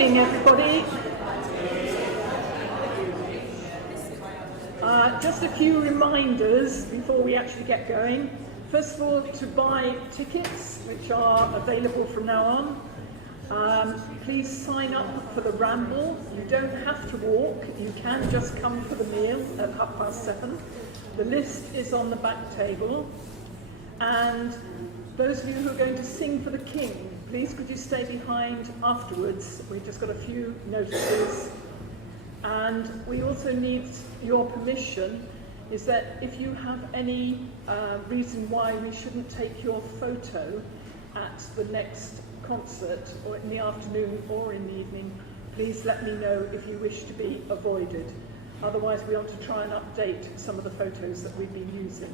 evening, everybody. Just a few reminders before we actually get going. First of all, to buy tickets, which are available from now on. Please sign up for the ramble. You don't have to walk. You can just come for the meal at 7:30. The list is on the back table. And those of you who are going to sing for the King, please could you stay behind afterwards? We've just got a few notices. And we also need your permission, is that if you have any reason why we shouldn't take your photo at the next concert, or in the afternoon or in the evening, please let me know if you wish to be avoided. Otherwise we want to try and update some of the photos that we've been using.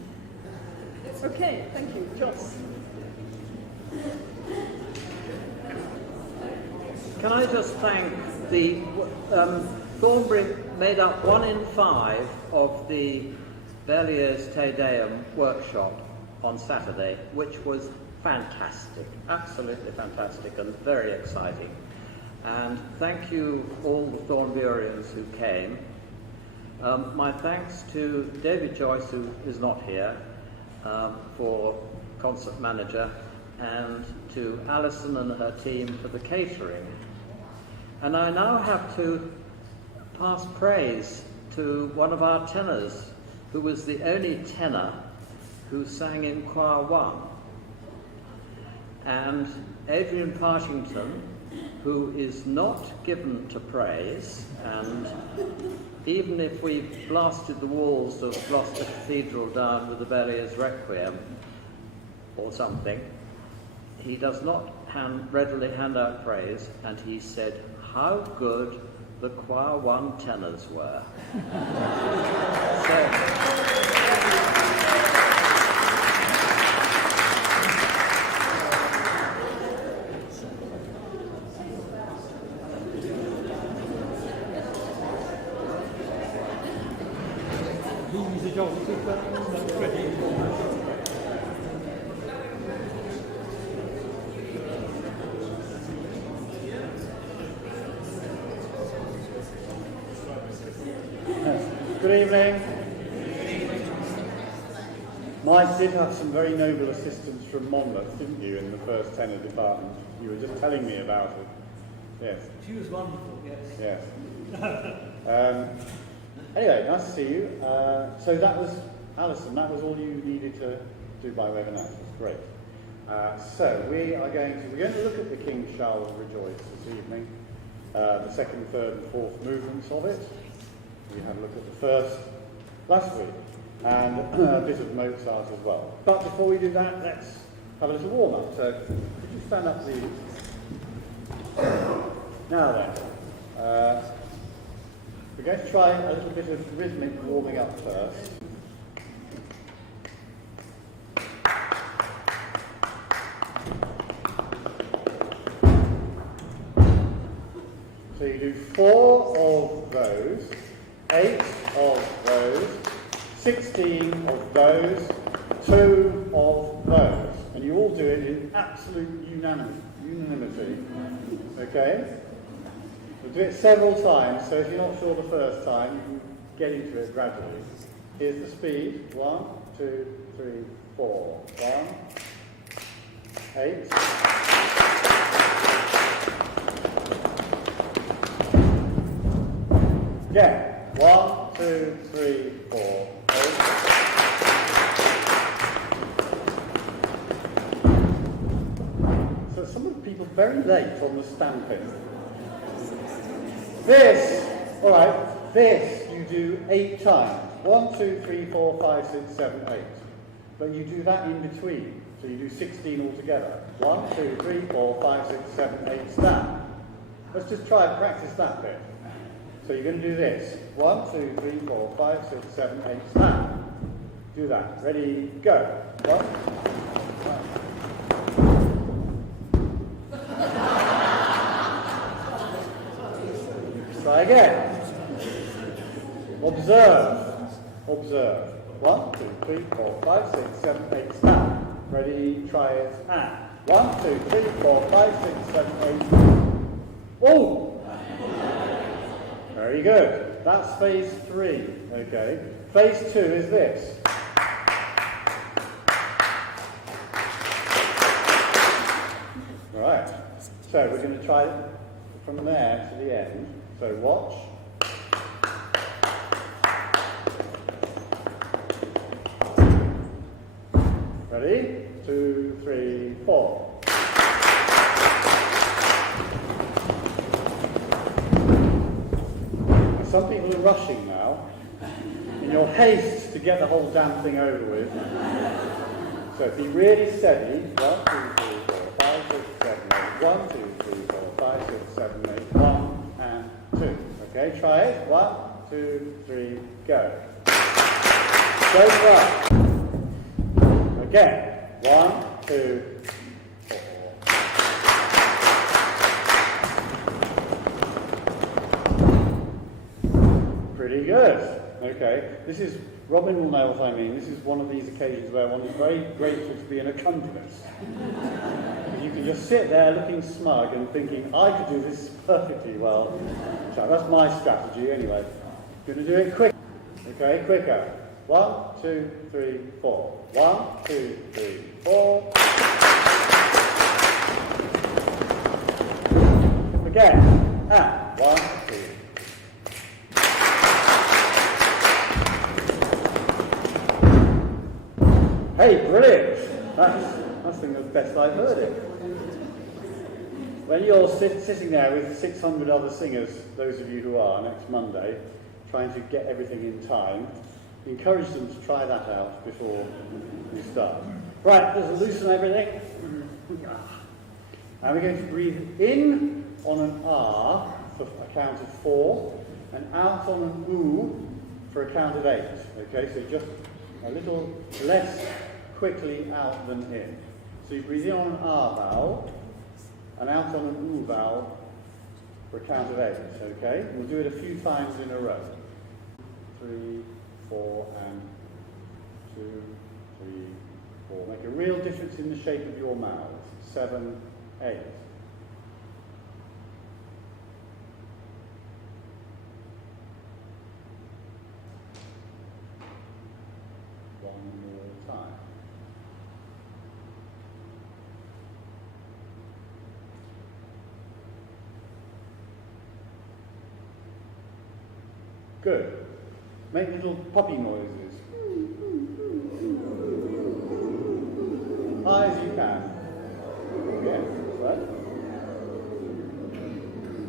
Okay, thank you. Joss. Can I just thank the Thornbury made up 1 in 5 of the Berlioz Te Deum workshop on Saturday, which was fantastic, absolutely fantastic and very exciting. And thank you all the Thornburians who came. My thanks to David Joyce, who is not here, for concert manager, and to Alison and her team for the catering. And I now have to pass praise to one of our tenors, who was the only tenor who sang in Choir 1. And Adrian Partington, who is not given to praise, and even if we blasted the walls of Gloucester Cathedral down with the Berlioz Requiem or something, he does not readily hand out praise, and he said how good the Choir 1 tenors were. Good evening. Mike did have some very noble assistance from Monmouth, didn't you, in the first tenor department? You were just telling me about it. Yes. She was wonderful, yes. Yes. Anyway, nice to see you. So that was, Alison, that was all you needed to do by way of announcements. Great. So we're going to look at the King Shall Rejoice this evening, the second, third and fourth movements of it. We had a look at the first last week, and a bit of Mozart as well. But before we do that, let's have a little warm-up. So could you stand up, please? Now then, we're going to try a little bit of rhythmic warming up first. So you do 4 of those, 8 of those, 16 of those, 2 of those. And you all do it in absolute unanimity. Okay? We'll do it several times, so if you're not sure the first time, you can get into it gradually. Here's the speed. 1, 2, 3, 4. 1, 8. Again. 1, 2, 3, 4, 8. So some of the people very late on the stamping. This, all right, this you do 8 times. 1, 2, 3, 4, 5, 6, 7, 8. But you do that in between. So you do 16 altogether. 1, 2, 3, 4, 5, 6, 7, 8, stamp. Let's just try and practice that bit. So you're going to do this. 1, 2, 3, 4, 5, 6, 7, 8, snap. Do that. Ready, go. 1. Try again. Observe. Observe. 1, 2, 3, 4, 5, 6, 7, 8, snap. Ready, try it, and 1, 2, 3, 4, 5, 6, 7, 8. Oh! Very good. That's phase 3. Okay. Phase 2 is this. Right. So we're going to try it from there to the end. So watch. Ready? 2, 3, 4. Some people are rushing now in your haste to get the whole damn thing over with. So be really steady. 1, 2, 3, 4, 5, 6, 7, 8. 1, 2, 3, 4, 5, 6, 7, 8. 1 and 2. Okay, try it. 1, 2, 3, go. Go right. Again. 1, 2, 4. Pretty good. Okay. This is, Robin will know what I mean. This is one of these occasions where one is very grateful to be an accompanist. You can just sit there looking smug and thinking, I could do this perfectly well. So that's my strategy anyway. Going to do it quick. Okay, quicker. 1, 2, 3, 4. 1, 2, 3, 4. Again. And 1, 2. Hey, brilliant! That's the best I've heard it. When you're sitting there with 600 other singers, those of you who are, next Monday, trying to get everything in time, encourage them to try that out before we start. Right, let's loosen everything. And we're going to breathe in on an R for a count of 4, and out on an oo for a count of 8. Okay, so just a little less quickly out than in. So you breathe in on an R vowel, and out on an oo vowel for a count of 8. Okay, we'll do it a few times in a row. 3, 4, and 2, 3, 4. Make a real difference in the shape of your mouth. 7, 8. One more time. Good. Make little puppy noises. High as you can. Yeah, that's right.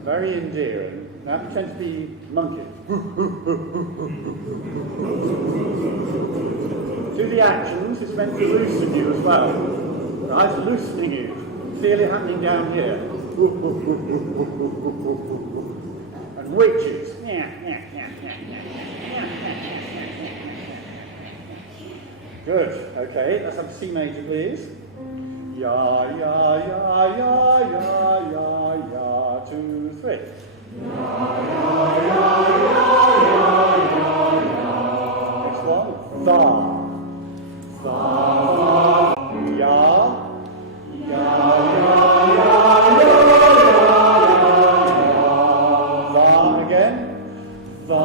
Very endearing. Now pretend to be monkeys. Do the actions, it's meant to loosen you as well. I'm loosening you. Feel it happening down here. And witches. Good. Okay, let's have C major, please. Ya, ya, ya, ya, ya, ya, ya. 2, 3. Next one. Tha. Tha. Ya. Ya, ya, ya, ya. Tha again. Tha.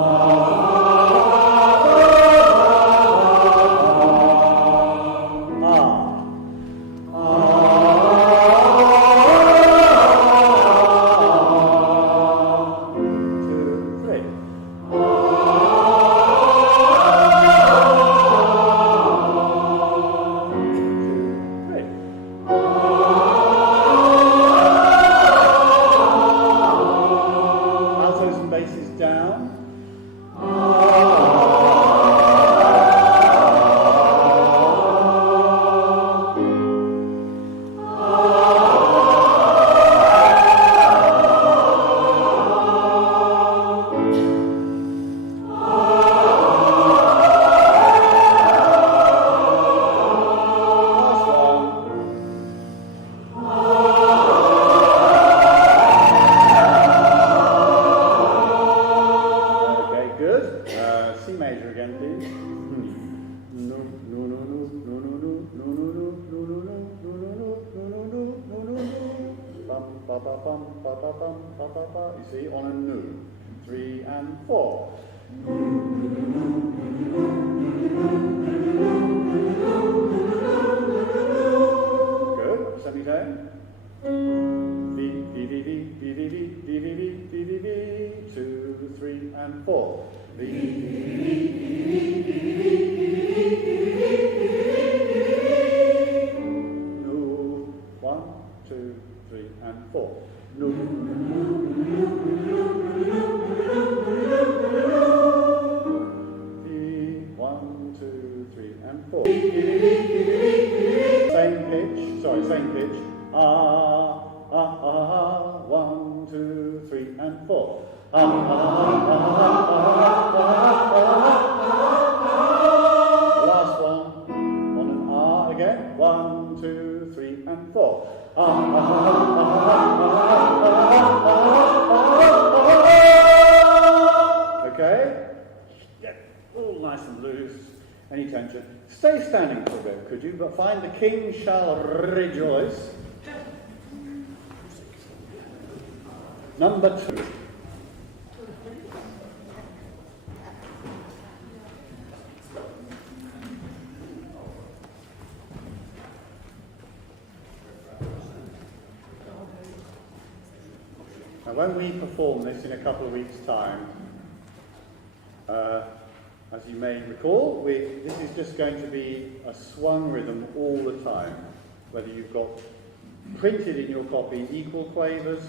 You see, on a nu. 3 and 4. Good. Semitone. V, V, V, V, V, V, V, V, V, V, V, V, V, 2, 3 and 4. V, V, V, No. 1, 2, 3 and 4. No. V, 1, 2, 3 and 4. Same pitch. Ah, ah, ah, ah, 1, 2, 3 and 4. Ah, ah, ah, ah, ah, ah, ah. Last one. On an ah again. 1, 2, 3 and 4. Ah, ah, ah, ah, ah, ah, ah. Okay? Yeah, all nice and loose. Any tension. Stay standing for a bit, could you? But find the king shall rejoice. Number 2. Now when we perform this in a couple of weeks' time, as you may recall, this is just going to be a swung rhythm all the time, whether you've got printed in your copy equal quavers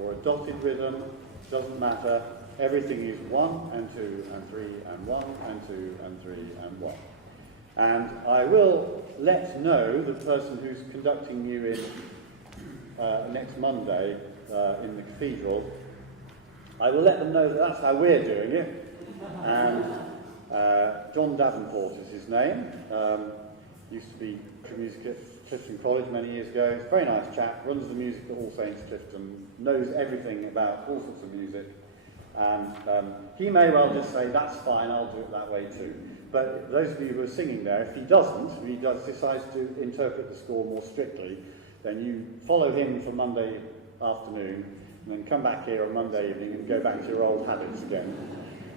or a dotted rhythm, doesn't matter. Everything is 1 and 2 and 3 and 1 and 2 and 3 and 1. And I will let the person who's conducting you in next Monday in the cathedral, I will let them know that that's how we're doing it. And John Davenport is his name. Used to be music at Clifton College many years ago. He's a very nice chap, runs the music at All Saints Clifton, knows everything about all sorts of music. And he may well just say, that's fine, I'll do it that way too. But those of you who are singing there, if he decides to interpret the score more strictly, then you follow him for Monday afternoon, and then come back here on Monday evening and go back to your old habits again.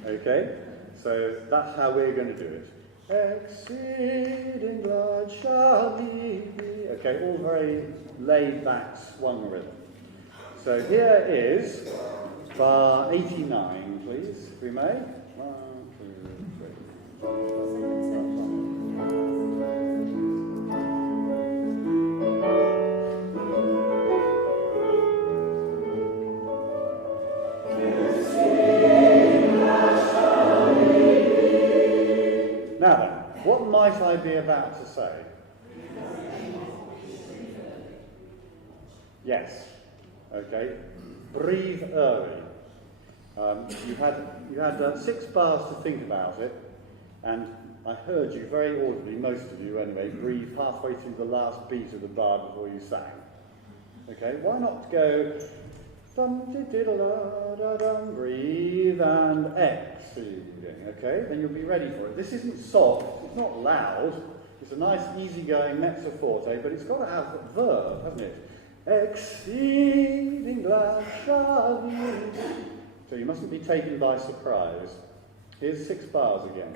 Okay? So that's how we're going to do it. Exceeding glad shall he be. Okay, all very laid back swung rhythm. So here is bar 89, please, if we may. 1, 2, 3. Now then, what might I be about to say? Yes. Okay. Breathe early. You had 6 bars to think about it, and I heard you very audibly, most of you anyway, breathe halfway through the last beat of the bar before you sang. Okay, why not go dum-di-diddle-da-da-dum, breathe and exceeding, okay? Then you'll be ready for it. This isn't soft, it's not loud, it's a nice easygoing mezzo forte, but it's got to have a verb, hasn't it? Exceeding glad shall he be. So you mustn't be taken by surprise. Here's 6 bars again.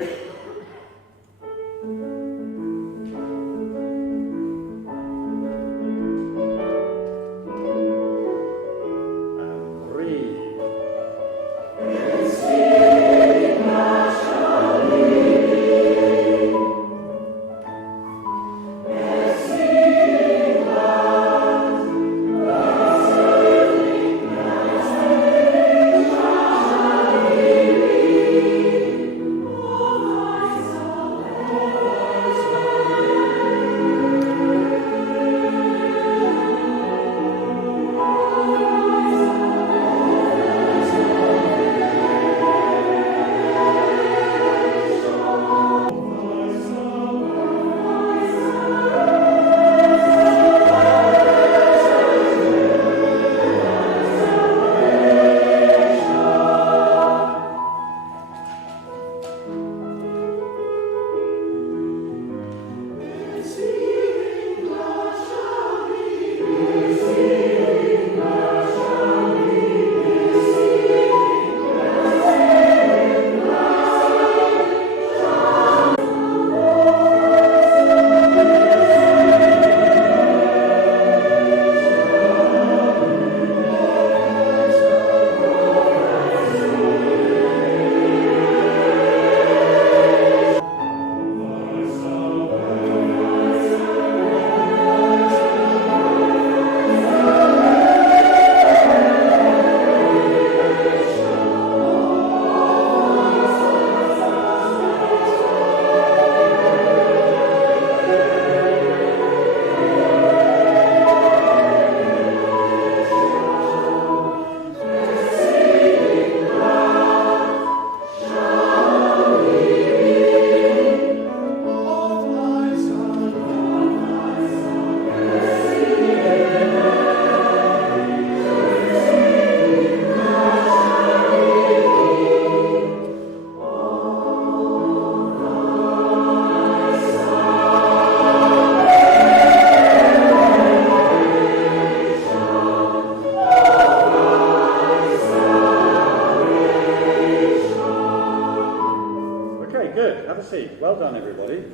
Well done, everybody.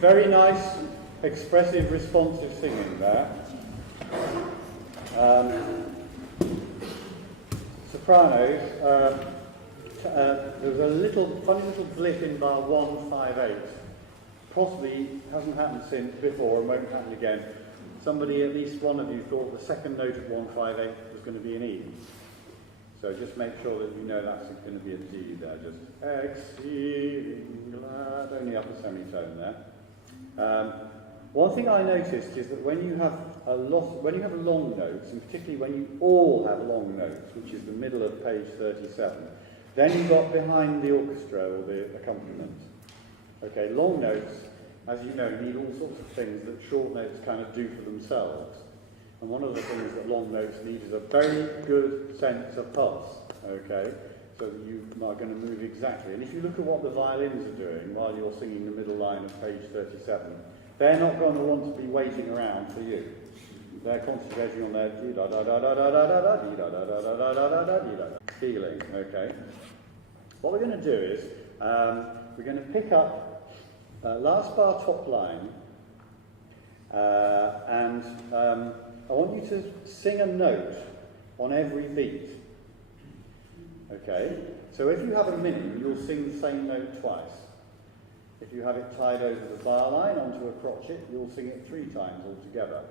Very nice, expressive, responsive singing there. Sopranos, there was a funny little blip in bar 158. Possibly hasn't happened since before and won't happen again. Somebody, at least one of you, thought the second note of 158 was going to be an E. So just make sure that you know that's going to be a D there. Just exceeding glad, only upper semitone there. One thing I noticed is that when you have long notes, and particularly when you all have long notes, which is the middle of page 37, then you've got behind the orchestra or the accompaniment. Okay, long notes, as you know, need all sorts of things that short notes kind of do for themselves. And one of the things that long notes need is a very good sense of pulse, okay, so that you are going to move exactly. And if you look at what the violins are doing while you're singing the middle line of page 37, they're not going to want to be waiting around for you. They're concentrating on their feeling, okay. What we're going to do is, we're going to pick up last bar top line, and I want you to sing a note on every beat. Okay? So if you have a minim, you'll sing the same note twice. If you have it tied over the bar line onto a crotchet, you'll sing it 3 times altogether.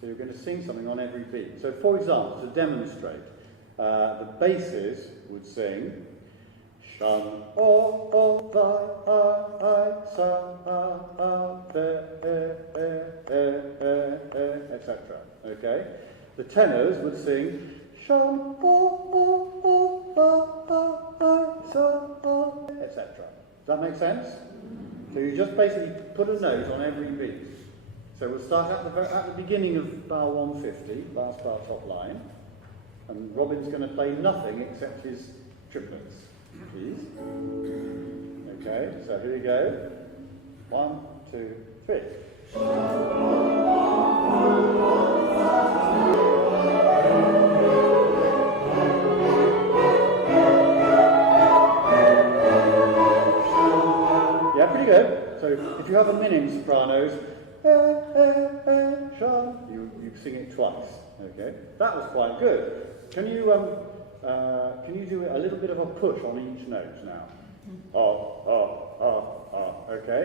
So you're going to sing something on every beat. So for example, to demonstrate, the basses would sing Sham o o va I sa etc. Okay? The tenors would sing Sham o va I sa etc. Does that make sense? So you just basically put a note on every beat. So we'll start at the beginning of bar 150, last bar top line, and Robin's going to play nothing except his triplets. Please. Okay, so here we go. 1, 2, 3. Yeah, pretty good. So if you have a minim sopranos, you sing it twice. Okay, that was quite good. Can you do a little bit of a push on each note now? Okay.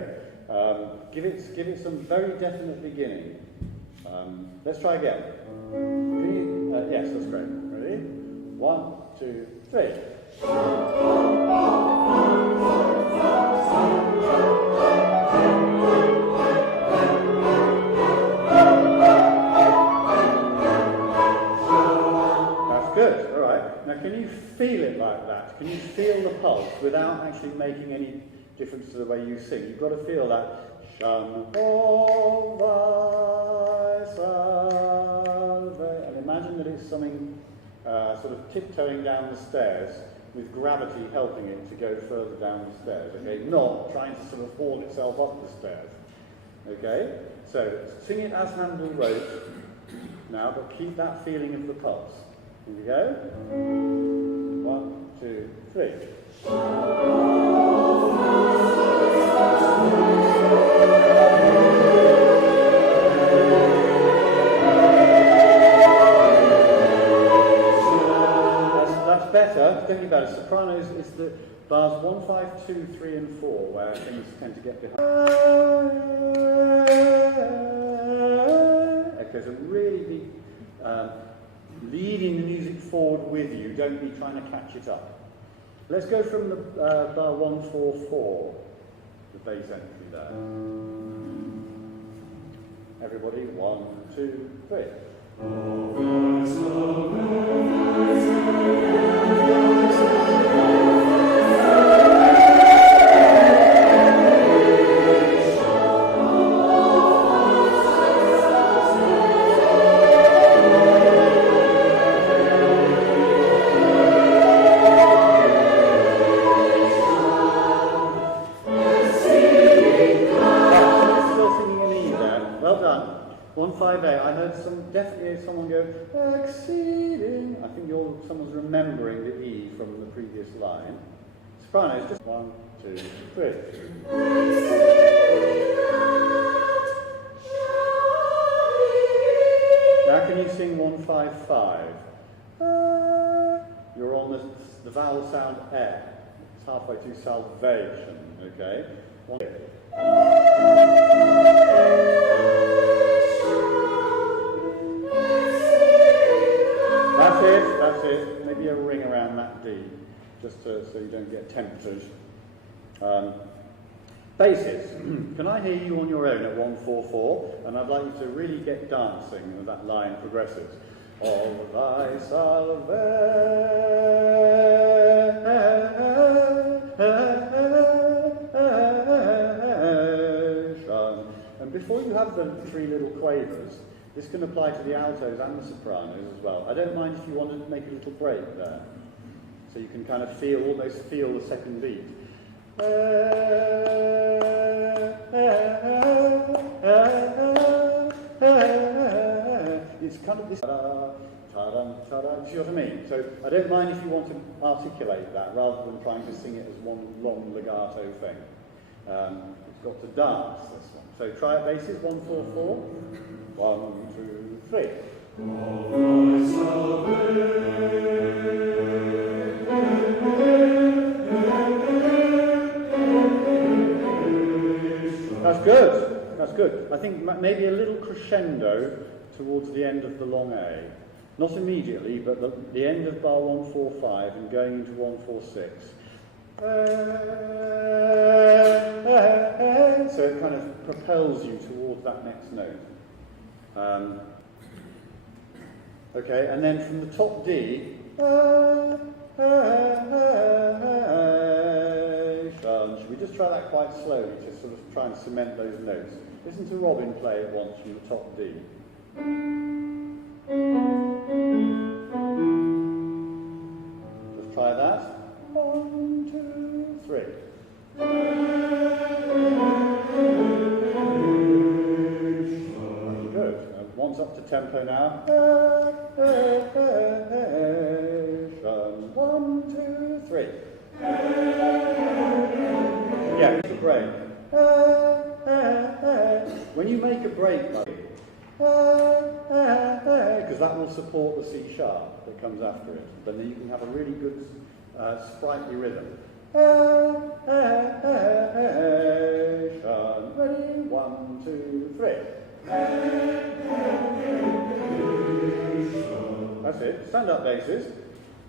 Give it some very definite beginning. Let's try again. Yes, that's great. Ready? 1, 2, 3. Good, all right. Now can you feel it like that? Can you feel the pulse without actually making any difference to the way you sing? You've got to feel that. And imagine that it's something sort of tiptoeing down the stairs with gravity helping it to go further down the stairs, okay? Not trying to sort of haul itself up the stairs, okay? So sing it as Handel wrote now, but keep that feeling of the pulse. Here we go. 1, 2, 3. That's better, definitely better. Sopranos is the bars 1, 5, 2, 3, and 4 where things tend to get behind. Okay, so really be leading the music forward with you, don't be trying to catch it up. Let's go from the bar 144, the bass entry there. Everybody, 1, 2, 3. Someone go, exceeding. I think someone's remembering the E from the previous line. It's Sopranos, just 1, 2, 3. Now can you sing 1, 5, 5? You're on the vowel sound E. It's halfway to salvation, okay? That's it. Maybe a ring around that D, just so you don't get tempted. Basses. Can I hear you on your own at 1, 4, 4? And I'd like you to really get dancing as that line progresses. All thy salvation. And before you have the 3 little quavers, this can apply to the altos and the sopranos as well. I don't mind if you want to make a little break there, so you can kind of almost feel the second beat. It's kind of this. You see what I mean? So I don't mind if you want to articulate that rather than trying to sing it as one long legato thing. It's got to dance, this one. So try it basses, 1, 4, 4. 1, 2, 3. That's good. That's good. I think maybe a little crescendo towards the end of the long A. Not immediately, but the end of bar 1, 4, 5 and going into 1, 4, 6. So it kind of propels you towards that next note. Okay, and then from the top D, should we just try that quite slowly to sort of try and cement those notes? Listen to Robin play it once from the top D. Just try that. 1, 2, 3. Good. One's up to tempo now. 1, 2, 3. Yeah, it's a break. When you make a break, because that will support the C sharp that comes after it, then you can have a really good sprightly rhythm. Ready? 1, 2, 3. That's it. Stand up basses.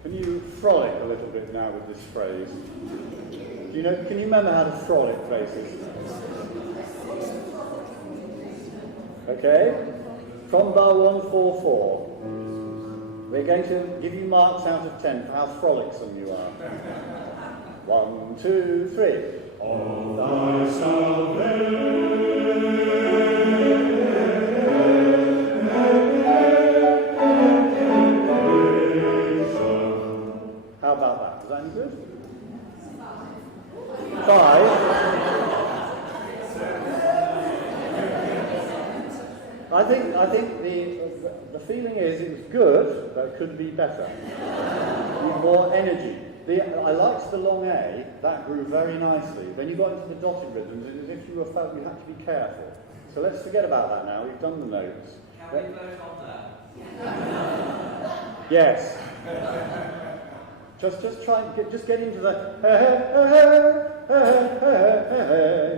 Can you frolic a little bit now with this phrase? Do you know? Can you remember how to frolic basses? Okay. From bar 1, 4, 4. We're going to give you marks out of 10 for how frolicsome you are. 1, 2, 3. All thy salvation. How about that? Is that any good? 5. I think the feeling is it was good, but it could be better. Need more energy. I liked the long A, that grew very nicely. When you got into the dotted rhythms, it was as if you felt you had to be careful. So let's forget about that now, we've done the notes. Can we vote on that? Yes. Just try and get into the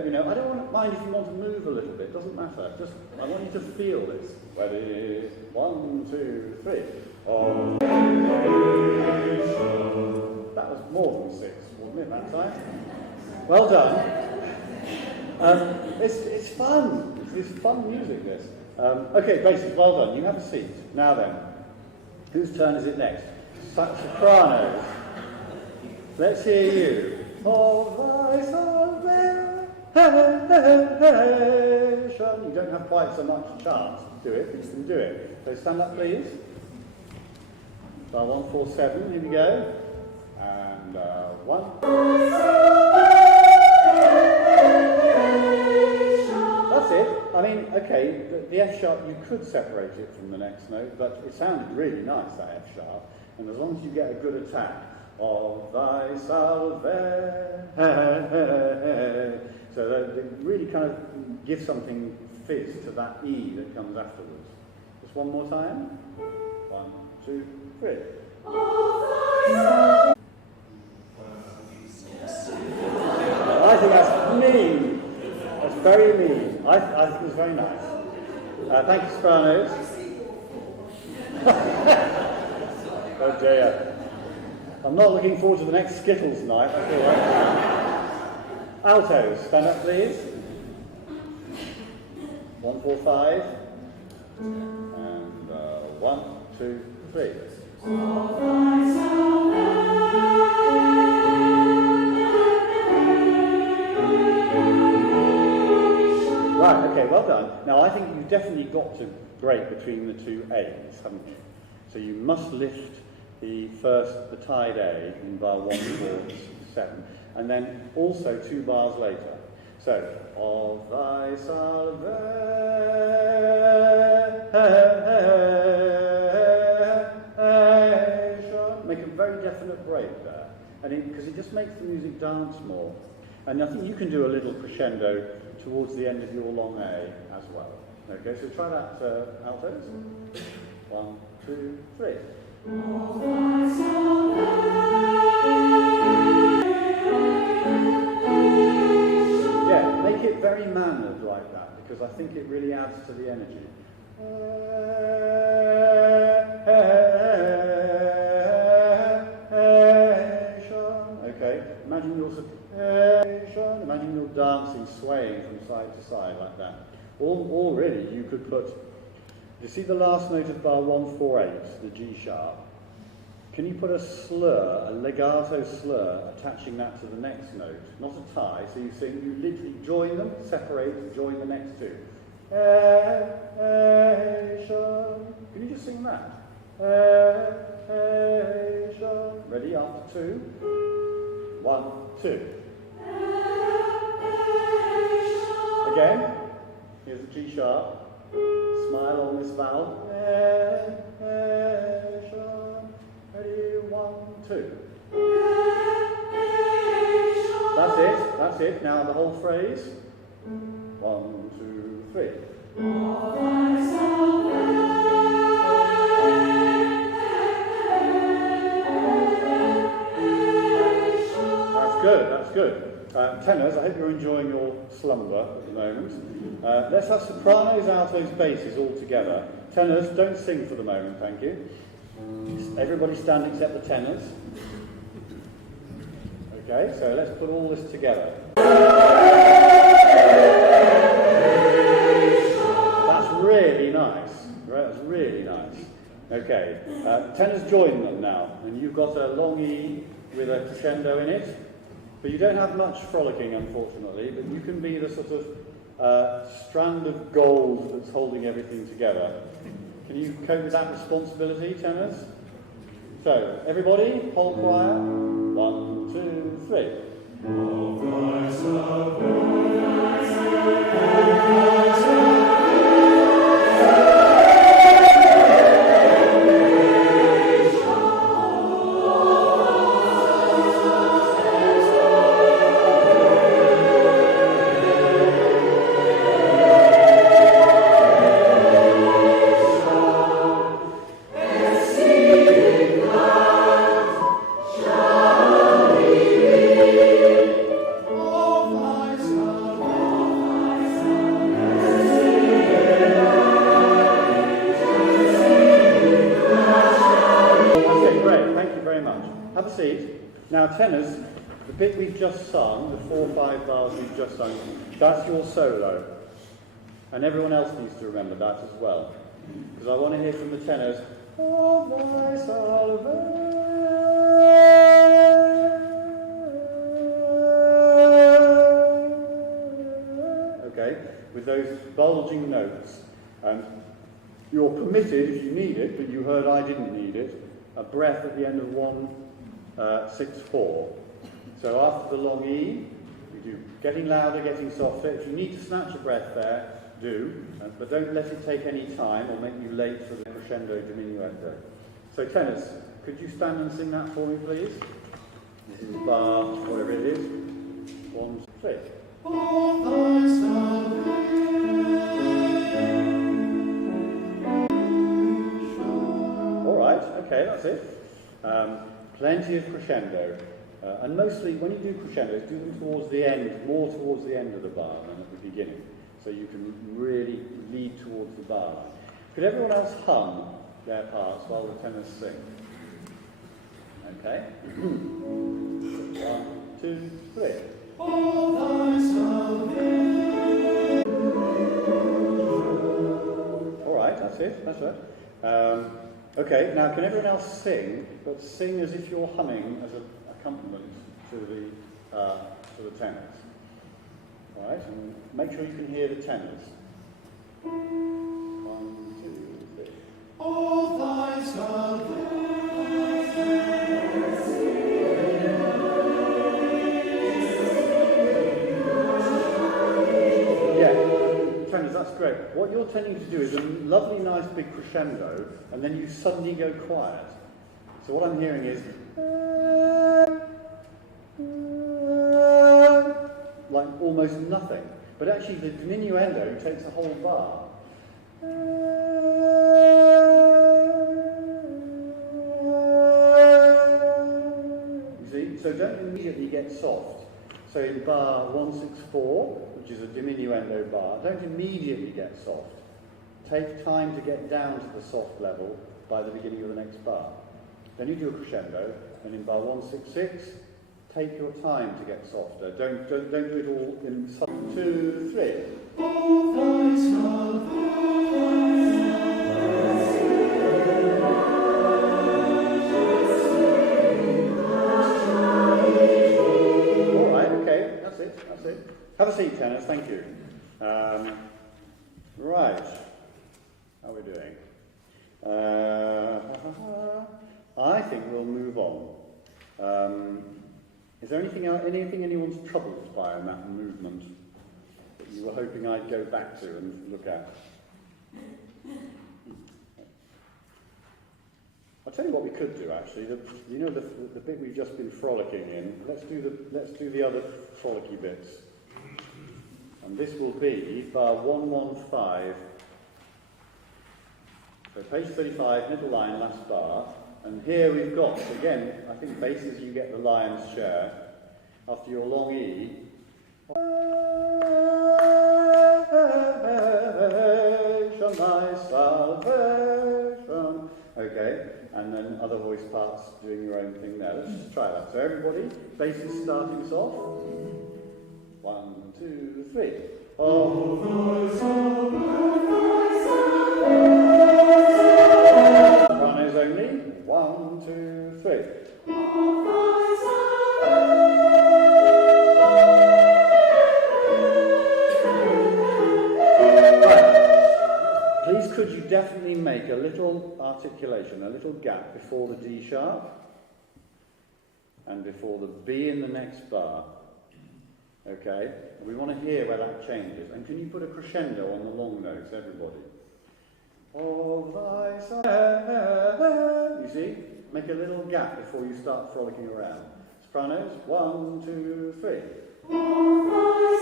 you know, I don't mind if you want to move a little bit, doesn't matter. I want you to feel this. Ready? 1, 2, 3. Oh. That was more than 6, wasn't it, that time? Well done. It's fun. It's fun music, this. Okay, basses, well done. You have a seat. Now then, whose turn is it next? Sopranos. Let's hear you. All thy salvation. You don't have quite so much chance to do it, but you can do it. So stand up, please. Bar 1, 4, 7. Here we go. And 1. That's it. I mean, okay, the F sharp, you could separate it from the next note, but it sounded really nice, that F sharp. And as long as you get a good attack, of thy salvation. So that it really kind of gives something fizz to that E that comes afterwards. Just one more time. 1, 2, 3. I think that's mean. That's very mean. I think it was very nice. Thank you, sopranos. Oh dear. I'm not looking forward to the next Skittles night. I feel like. Altos, stand up please. 1, 4, 5. And 1, 2, 3. Right, okay, well done. Now I think you've definitely got to break between the two A's, haven't you? So you must lift the tied A in bar 1, 4, 7, and then also 2 bars later. So, of thy salvation, make a very definite break there, and because it just makes the music dance more. And I think you can do a little crescendo towards the end of your long A as well. Okay, so try that, altos. 1, 2, 3. Yeah, make it very mannered like that, because I think it really adds to the energy. Okay, imagine you're dancing, swaying from side to side like that. Or really, you could put, you see the last note of bar 148, the G sharp? Can you put a slur, a legato slur, attaching that to the next note? Not a tie, so you sing, you literally join them, separate, join the next two. Can you just sing that? Ready, after 2. 1, 2. Again, here's the G sharp. Smile on this vowel. Ready, 1, 2. That's it. Now the whole phrase. 1, 2, 3. That's good. Tenors, I hope you're enjoying your slumber at the moment. Let's have sopranos, altos, basses all together. Tenors, don't sing for the moment, thank you. Everybody stand except the tenors. Okay, so let's put all this together. That's really nice. That's really nice. Okay, tenors join them now, and you've got a long E with a crescendo in it. But you don't have much frolicking, unfortunately, but you can be the sort of strand of gold that's holding everything together. Can you cope with that responsibility, tenors? So, everybody, whole choir. 1, 2, 3. Now tenors, the bit we've just sung, the 4 or 5 bars we've just sung, that's your solo. And everyone else needs to remember that as well. Because I want to hear from the tenors, of thy salvation. Okay, with those bulging notes. And you're permitted, if you need it, but you heard I didn't need it, a breath at the end of 1, 6, 4. So after the long E, we do getting louder, getting softer. If you need to snatch a breath there, do, but don't let it take any time or make you late for the crescendo diminuendo. So tenors, could you stand and sing that for me, please? This is bar, whatever it is. 1, 3. All right, okay, that's it. Plenty of crescendo. And mostly, when you do crescendos, do them towards the end, more towards the end of the bar than at the beginning. So you can really lead towards the bar line. Could everyone else hum their parts while the tenors sing? Okay. 1, 2, 3. All right, that's it. That's right. Okay. Now, can everyone else sing? But sing as if you're humming as an accompaniment to the tenors. All right, and make sure you can hear the tenors. 1, 2, 3. All thy tenors, that's great. What you're tending to do is a lovely, nice big crescendo, and then you suddenly go quiet. So what I'm hearing is like almost nothing. But actually the diminuendo takes a whole bar. You see? So don't immediately get soft. So in bar 164, which is a diminuendo bar, don't immediately get soft. Take time to get down to the soft level by the beginning of the next bar. Then you do a crescendo, and in bar 166, take your time to get softer. Don't do it all in 1, 2, 3. All right, okay, that's it. Have a seat, tenors, thank you. Right, how are we doing? I think we'll move on. Is there anything anyone's troubled by in that movement that you were hoping I'd go back to and look at? I'll tell you what we could do actually. The bit we've just been frolicking in. Let's do the other frolicky bits. And this will be bar 115. So page 35, middle line, last bar. And here we've got, again, I think basses you get the lion's share. After your long E. My salvation. Okay, and then other voice parts doing your own thing there. Let's just try that. So everybody, basses starting soft. 1, 2, 3. Sopranos only. 1, 2, 3. Please could you definitely make a little articulation, a little gap before the D sharp and before the B in the next bar. Okay? We want to hear where that changes. And can you put a crescendo on the long notes, everybody? All thy side. You see? Make a little gap before you start frolicking around. Sopranos, 1, 2, 3. All thy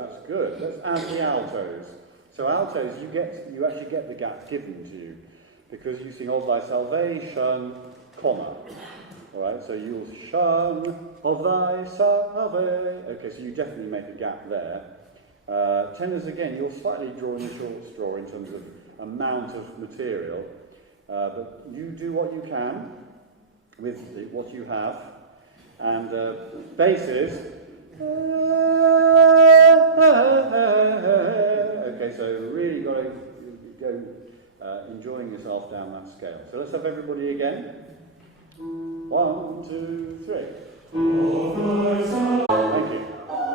That's good. Let's add the altos. So altos, you actually get the gap given to you because you sing of thy salvation, comma. All right, so you'll shun of thy salvation. Okay, so you definitely make a gap there. Tenors again, you're slightly drawing a short straw in terms of amount of material, but you do what you can with what you have. And basses. Okay, so really got to go enjoying yourself down that scale. So let's have everybody again. 1, 2, 3. Thank you.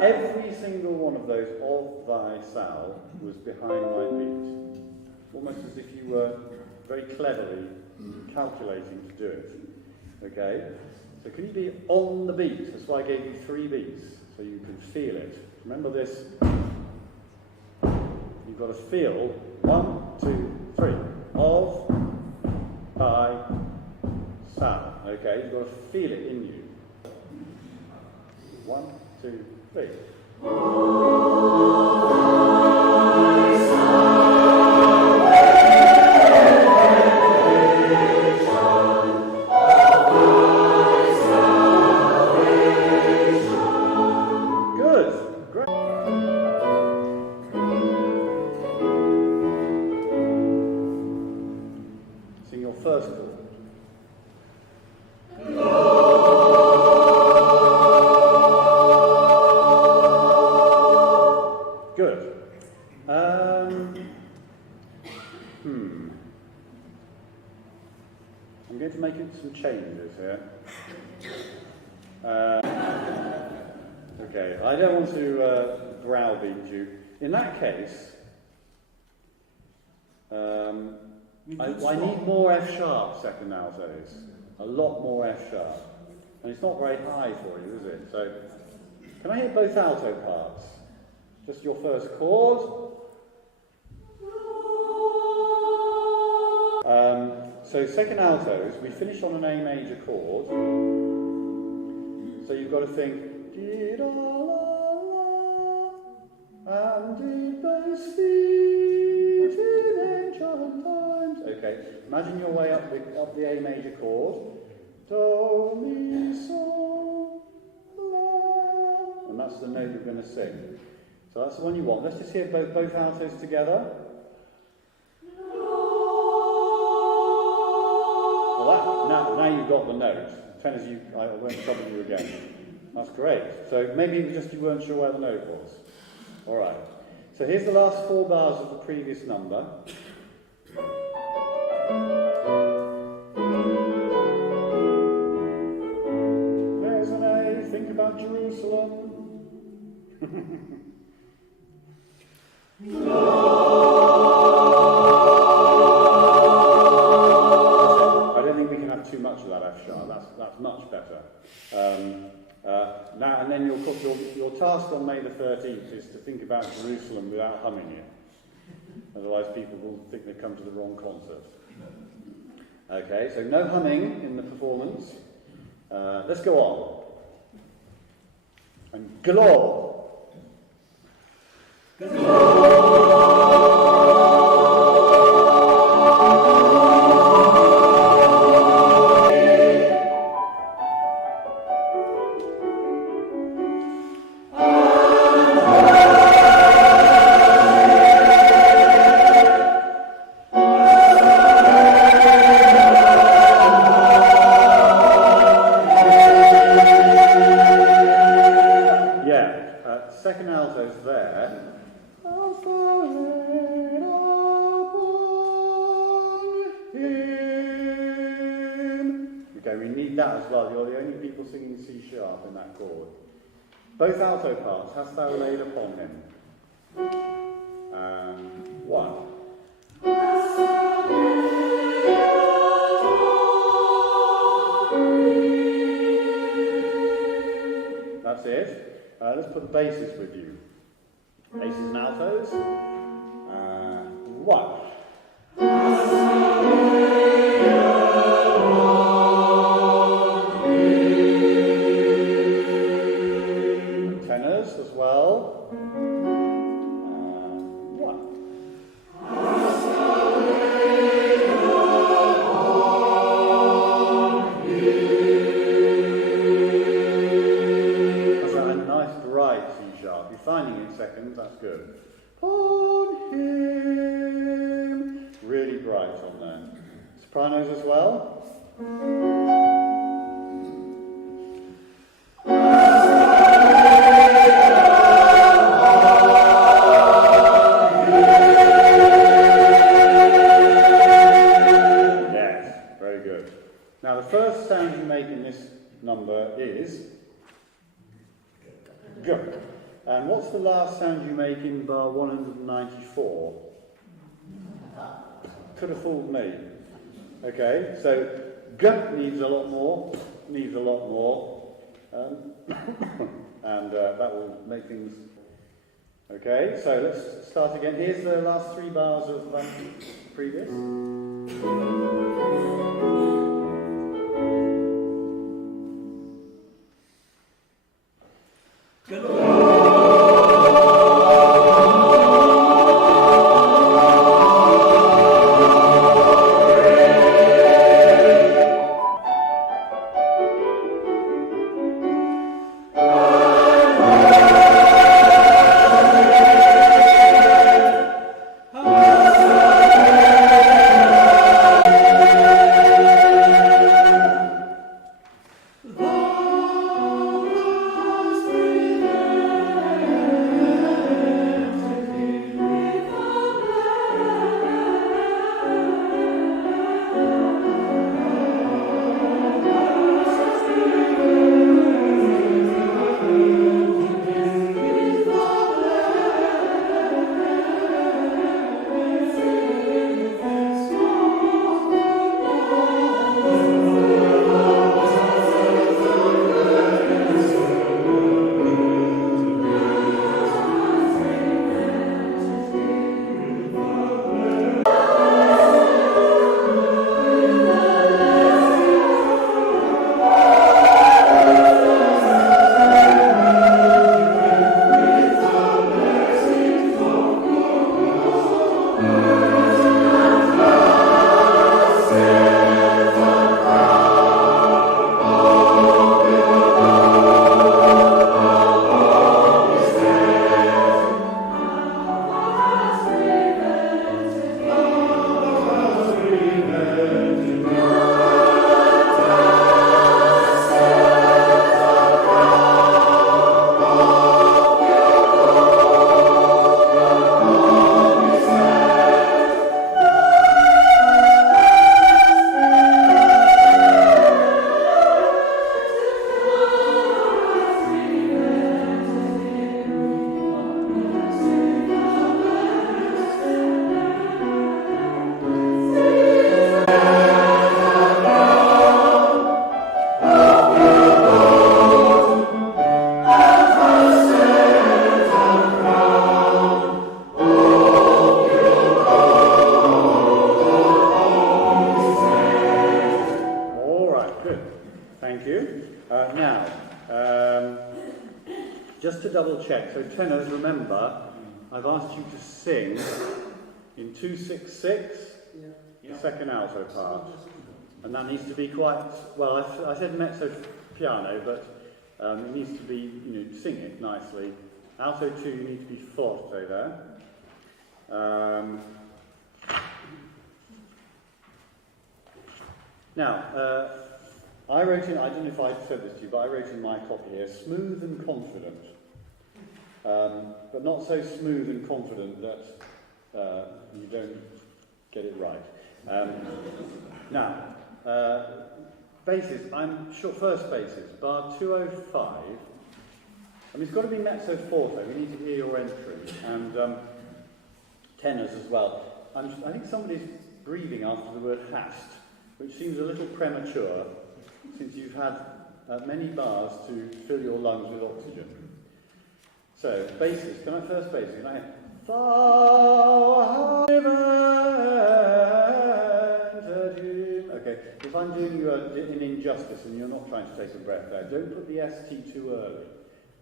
Every single one of those of thy sal was behind my beat. Almost as if you were very cleverly calculating to do it. Okay? So can you be on the beat? That's why I gave you 3 beats, so you can feel it. Remember this? You you've got to feel 1, 2, 3 of, by, sound. Okay, you've got to feel it in you. 1, 2, 3. Good, great. Sing your first chord. Good. I'm going to make some changes here. Okay, I don't want to browbeat you. In that case, I need more F sharp second altos. A lot more F sharp. And it's not very high for you, is it? So, can I hit both alto parts? Just your first chord. So second altos, we finish on an A major chord. So you've got to think dee da la la, and did those feet in ancient times. Okay, imagine your way up the A major chord. Do mi sol la, and that's the note you're going to sing. So that's the one you want. Let's just hear both altos together. Well, now you've got the note. Tenors, I won't trouble you again. That's great. So maybe it was just you weren't sure where the note was. All right. So here's the last 4 bars of the previous number. There's an A. Think about Jerusalem. I don't think we can have too much of that F sharp. That's much better. Now and then your task on May the 13th is to think about Jerusalem without humming it. Otherwise, people will think they've come to the wrong concert. Okay, so no humming in the performance. Let's go on. And galore. Second alto's there. Okay, we need that as well. You're the only people singing C sharp in that chord. Both alto parts, hast thou laid upon him. 1. That's it. Let's put the basses with you. Basses and altos. 1. And tenors as well. 1. You're finding it in seconds, that's good. On him. Really bright on there. Sopranos as well. Yes, very good. Now the first sound you make in this number is G. And what's the last sound you make in bar 194? Could have fooled me. Okay, so G needs a lot more, and that will make things Okay, so let's start again. Here's the last 3 bars of previous. Just to double check, so tenors, remember, I've asked you to sing in 2/6/6, the second alto part. And that needs to be quite, well, I said mezzo piano, but it needs to be, sing it nicely. Alto 2, you need to be forte there. Now, I wrote in, I don't know if I said this to you, but I wrote in my copy here, smooth and confident. But not so smooth and confident that you don't get it right. Now, basses, I'm sure, first basses, bar 205. I mean, it's got to be mezzo forte, we need to hear your entry, and tenors as well. I think somebody's breathing after the word hast, which seems a little premature, since you've had many bars to fill your lungs with oxygen. So, basses, first basses, can I hear? Okay, if I'm doing you an injustice and you're not trying to take a breath there, don't put the ST too early.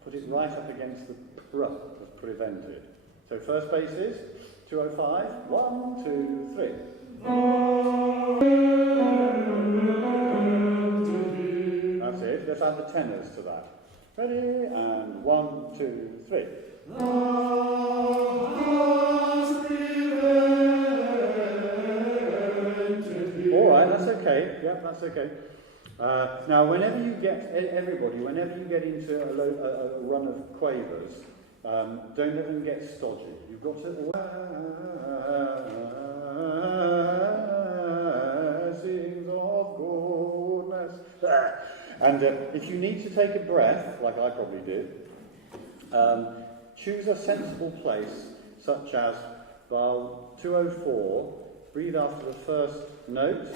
Put it right up against the pr as prevented. So first basses, 205, 1, 2, 3. That's it. Let's add the tenors to that. Ready? And 1, 2, 3. All right, that's okay. Yeah, that's okay. Now, whenever you get into a run of quavers, don't let them get stodgy. You've got to blessings of goodness. And if you need to take a breath, like I probably did, choose a sensible place, such as bar 204. Breathe after the first note.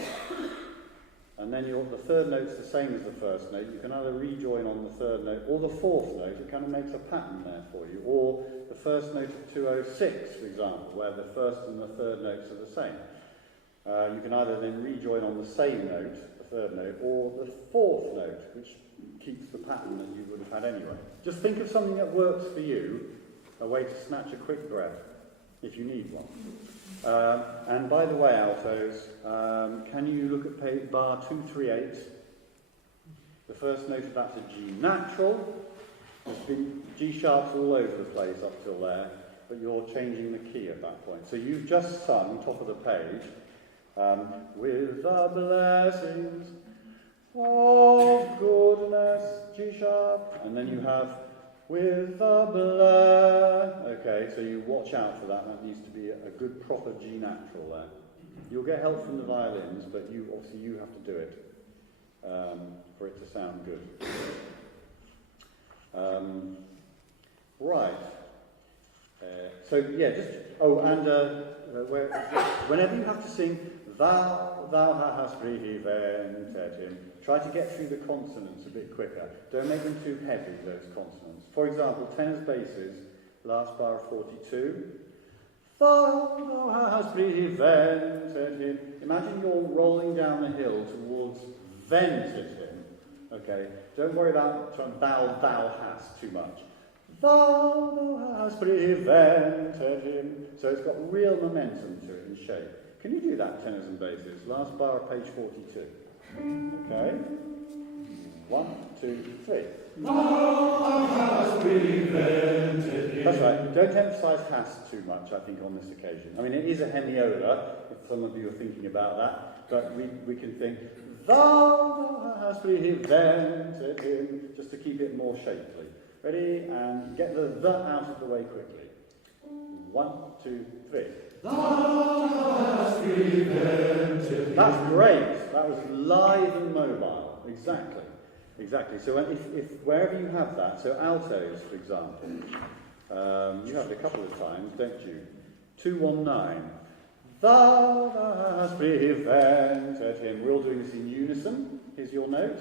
And then the third note's the same as the first note. You can either rejoin on the third note or the fourth note. It kind of makes a pattern there for you. Or the first note of 206, for example, where the first and the third notes are the same. You can either then rejoin on the same note, the third note, or the fourth note, which keeps the pattern that you would have had anyway. Just think of something that works for you, a way to snatch a quick breath, if you need one. And by the way, altos, can you look at page bar 238? The first note of that's a G natural. There's been G sharps all over the place up till there, but you're changing the key at that point. So you've just sung, top of the page, with the blessings of goodness, G sharp, and then you have with the Okay, so you watch out for that. That needs to be a good proper G natural there. You'll get help from the violins, but obviously you have to do it for it to sound good. Right. So yeah, whenever you have to sing thou hast prevented him, try to get through the consonants a bit quicker. Don't make them too heavy, those consonants. For example, tenors basses, last bar of 42. Thou hast prevented him. Imagine you're rolling down the hill towards vented him. Okay, don't worry about trying thou hast too much. Thou hast prevented him. So it's got real momentum to it and shape. Can you do that, tenors and basses? Last bar of page 42. Okay. 1, 2, 3. Thou hast prevented him. That's right. Don't emphasise has too much, I think, on this occasion. I mean, it is a hemiola, if some of you are thinking about that, but we can think, thou hast prevented him, just to keep it more shapely. Ready? And get the out of the way quickly. 1, 2, 3. Thou hast prevented. That's great. That was live and mobile. Exactly. Exactly. So if wherever you have that, so altos, for example, you have it a couple of times, don't you? 219. Thou hast prevented him. We're all doing this in unison. Here's your note.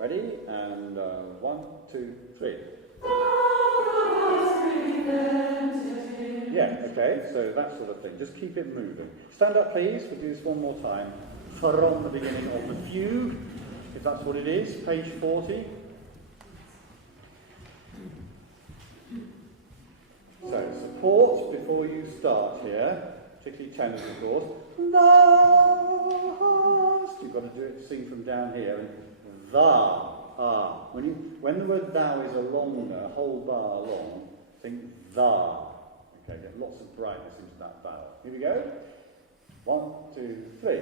Ready? And 1, 2, 3. Yeah, okay, so that sort of thing. Just keep it moving. Stand up, please. We'll do this one more time. From the beginning of the fugue, if that's what it is, page 40. So, support before you start here, particularly tenors, of course. Thou hast. You've got to do it, sing from down here. And thou. When the word thou is a whole bar long, sing thou. Okay, get lots of brightness into that vowel. Here we go. 1, 2, 3.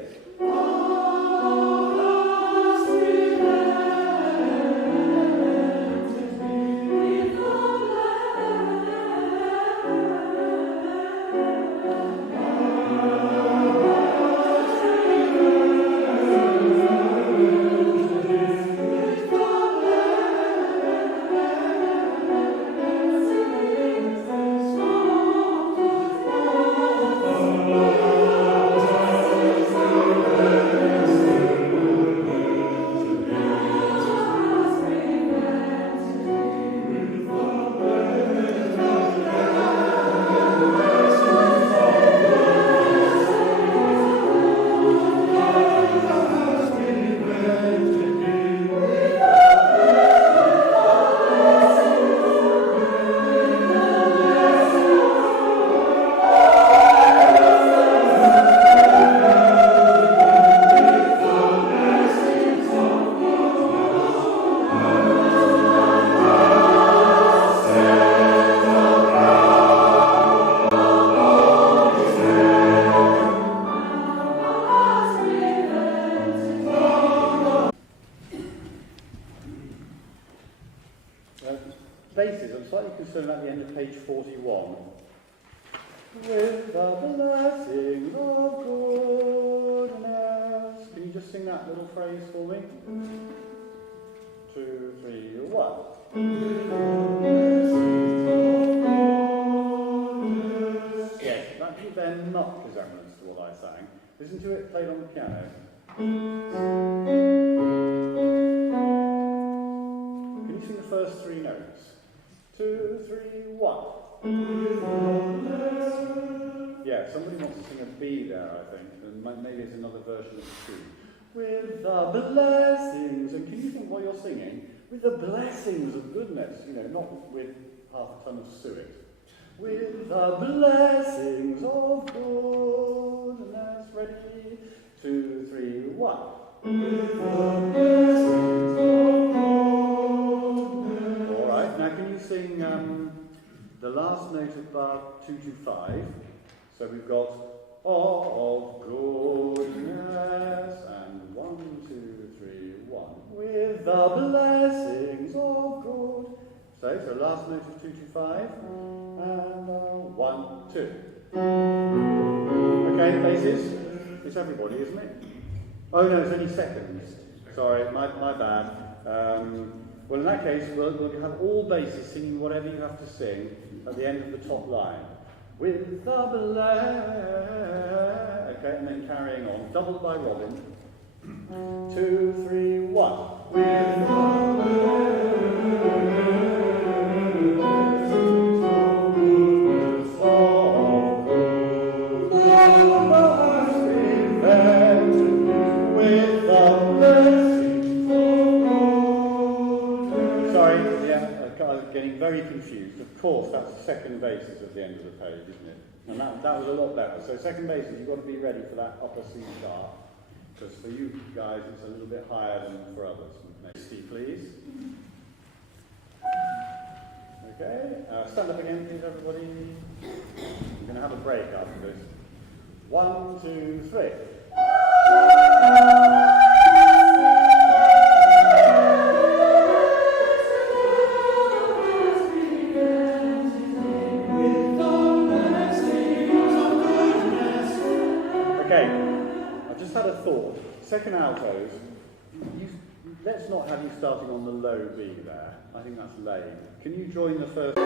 Basses, I'm slightly concerned at the end of page 41. With the blessing of goodness. Can you just sing that little phrase for me? 2, 3, 1. Yes, that they're not resemblance to what I sang. Listen to it played on the piano. Can you sing the first three notes? 2, 3, 1. Yeah, somebody wants to sing a B there, I think, and maybe it's another version of the 2. With the blessings, and can you think what you're singing? With the blessings of goodness, you know, not with half a ton of suet. With the blessings of goodness. Ready? 2, 3, 1. With the blessings of goodness. All right, now can you sing the last note of bar 225? So we've got of goodness, and 1, 2, 3, 1. With the blessings of good. So last note of 225, and 1, 2. Okay, the basses. It's everybody, isn't it? Oh no, it's only seconds. Sorry, my bad. Well, in that case, we'll have all basses singing whatever you have to sing at the end of the top line. With the okay, and then carrying on. Doubled by Robin. 2, 3, 1. With the getting very confused. Of course, that's the second basis at the end of the page, isn't it? And that was a lot better. So second basis, you've got to be ready for that upper C sharp, because for you guys, it's a little bit higher than for others. Next, please. Okay, stand up again, please, everybody. We're going to have a break after this. 1, 2, 3. Thought. Second altos, let's not have you starting on the low B there. I think that's lame. Can you join the first?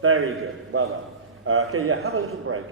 Very good, well done. Okay, yeah, have a little break.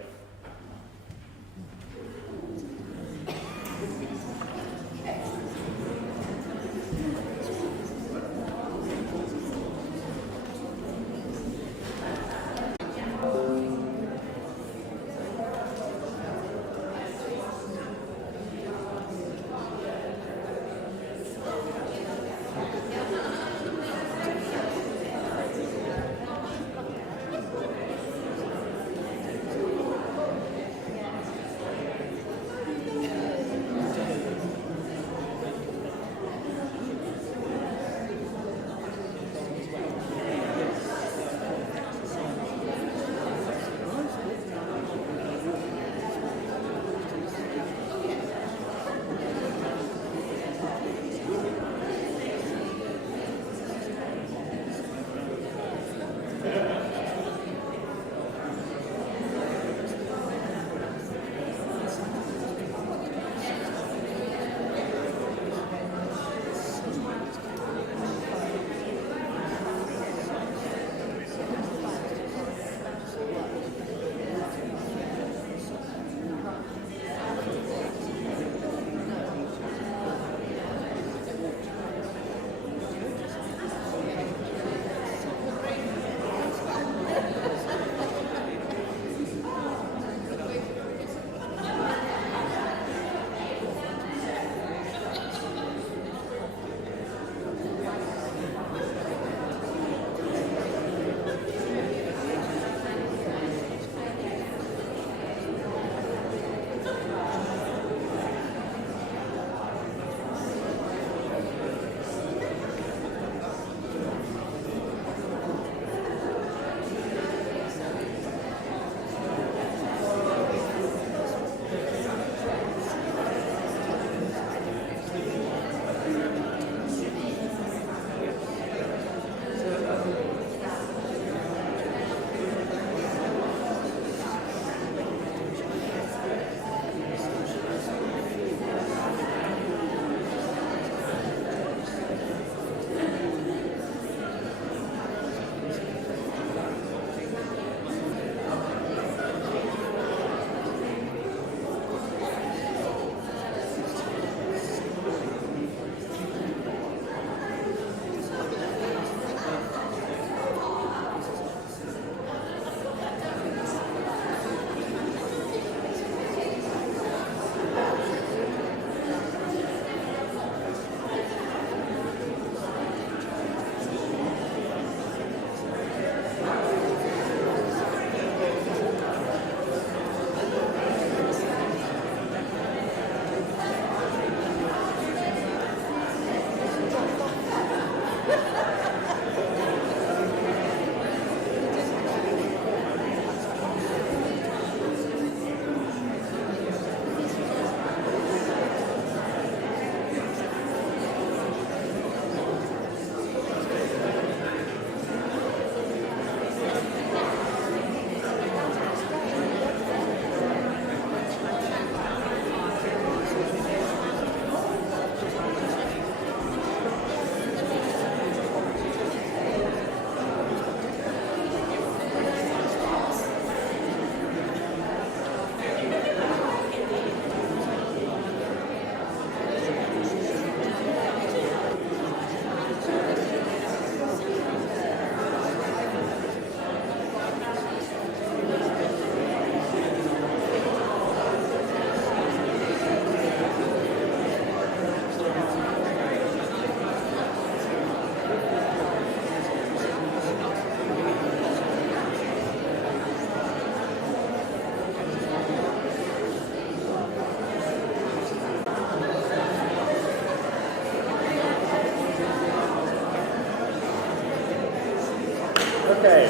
Okay.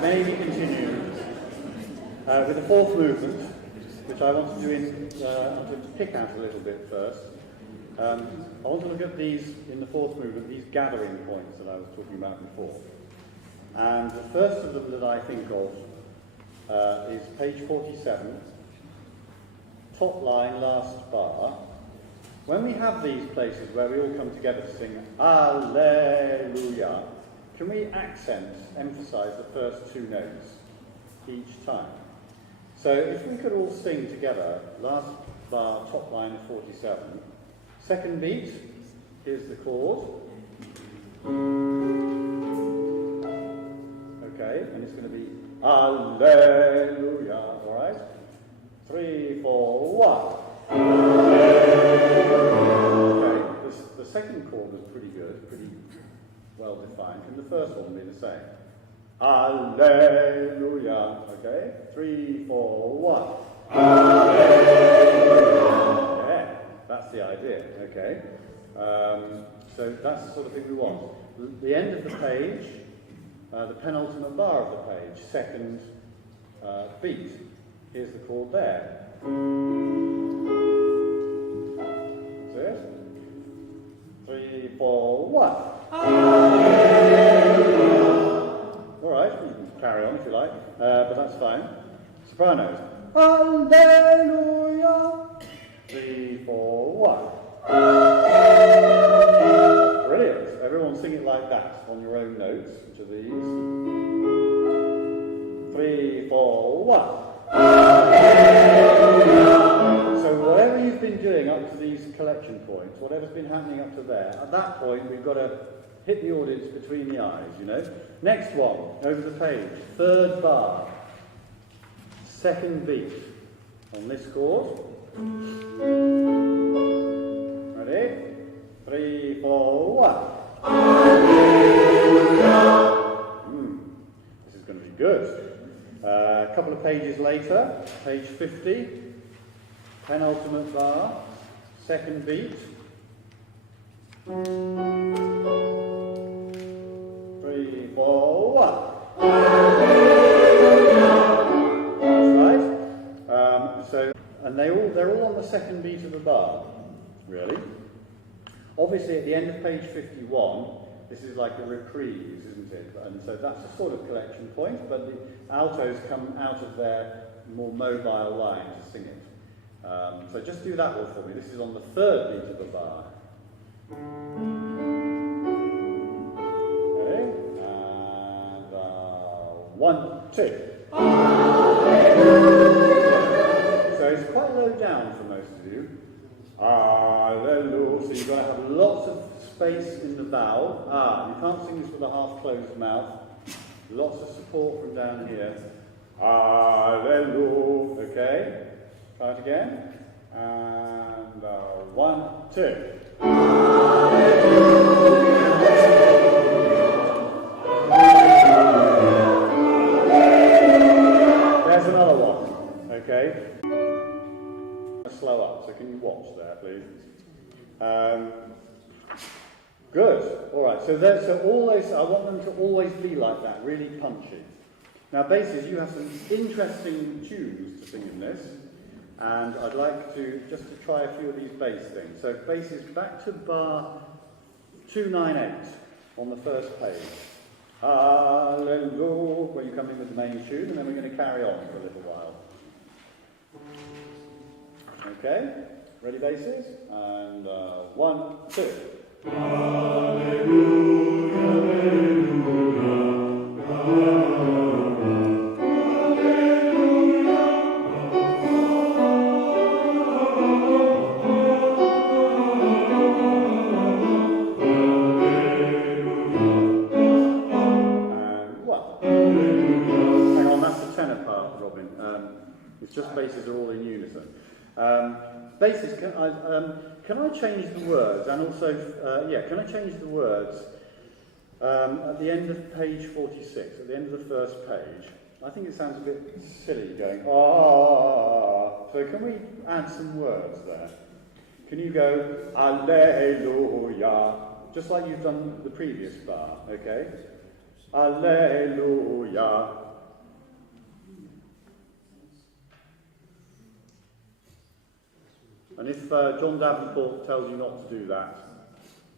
Maybe continue with the fourth movement, which I want to do to pick out a little bit first. I want to look at these in the fourth movement, these gathering points that I was talking about before. And the first of them that I think of is page 47, top line, last bar. When we have these places where we all come together to sing Alleluia, can we emphasize the first two notes each time? So if we could all sing together, last bar, top line of 47, second beat, here's the chord. Okay, and it's going to be Alleluia, all right? 3, 4, 1. Okay, the second chord was pretty good, pretty well defined. Can the first one be the same? Alleluia. Okay, 3, 4, 1. Alleluia. Yeah, that's the idea. Okay, so that's the sort of thing we want. The end of the page, the penultimate bar of the page, second beat. Here's the chord there. That's it. 3, 4, 1. All right, you can carry on if you like, but that's fine. Sopranos. Alleluia. 3, 4, 1. Brilliant. Everyone sing it like that on your own notes, which are these. 3, 4, 1. So whatever you've been doing up to these collection points, whatever's been happening up to there, at that point we've got to hit the audience between the eyes, you know. Next one, over the page, third bar, second beat on this chord. Ready? 3, 4, 1. This is going to be good. A couple of pages later, page 50, penultimate bar, second beat. 3, 4, 1. That's right. And they're all on the second beat of the bar, really. Obviously, at the end of page 51, this is like a reprise, isn't it? And so that's a sort of collection point, but the altos come out of their more mobile line to sing it. So just do that one for me. This is on the third beat of the bar. Okay, and 1, 2. So it's quite low down for most of you. Alleluia. So you've got to have lots of space in the vowel. You can't sing this with a half-closed mouth. Lots of support from down here. Alleluia. Okay. Try it again. And 1, 2. There's another one. Okay. Slow up. So can you watch there, please? Good. All right. So all those. I want them to always be like that, really punchy. Now, basses, you have some interesting tunes to sing in this, and I'd like to try a few of these bass things. So basses back to bar 298 on the first page. Hallelujah. When you come in with the main tune, and then we're going to carry on for a little while. Okay, ready basses? And 1, 2. Hallelujah, hallelujah, and 1. Hang on, that's the tenor part, Robin. It's just basses are all in unison. Basses, can I change the words? And also, can I change the words at the end of page 46, at the end of the first page? I think it sounds a bit silly going, ah. So can we add some words there? Can you go, Alleluia, just like you've done the previous bar, okay? Alleluia. And if John Davenport tells you not to do that,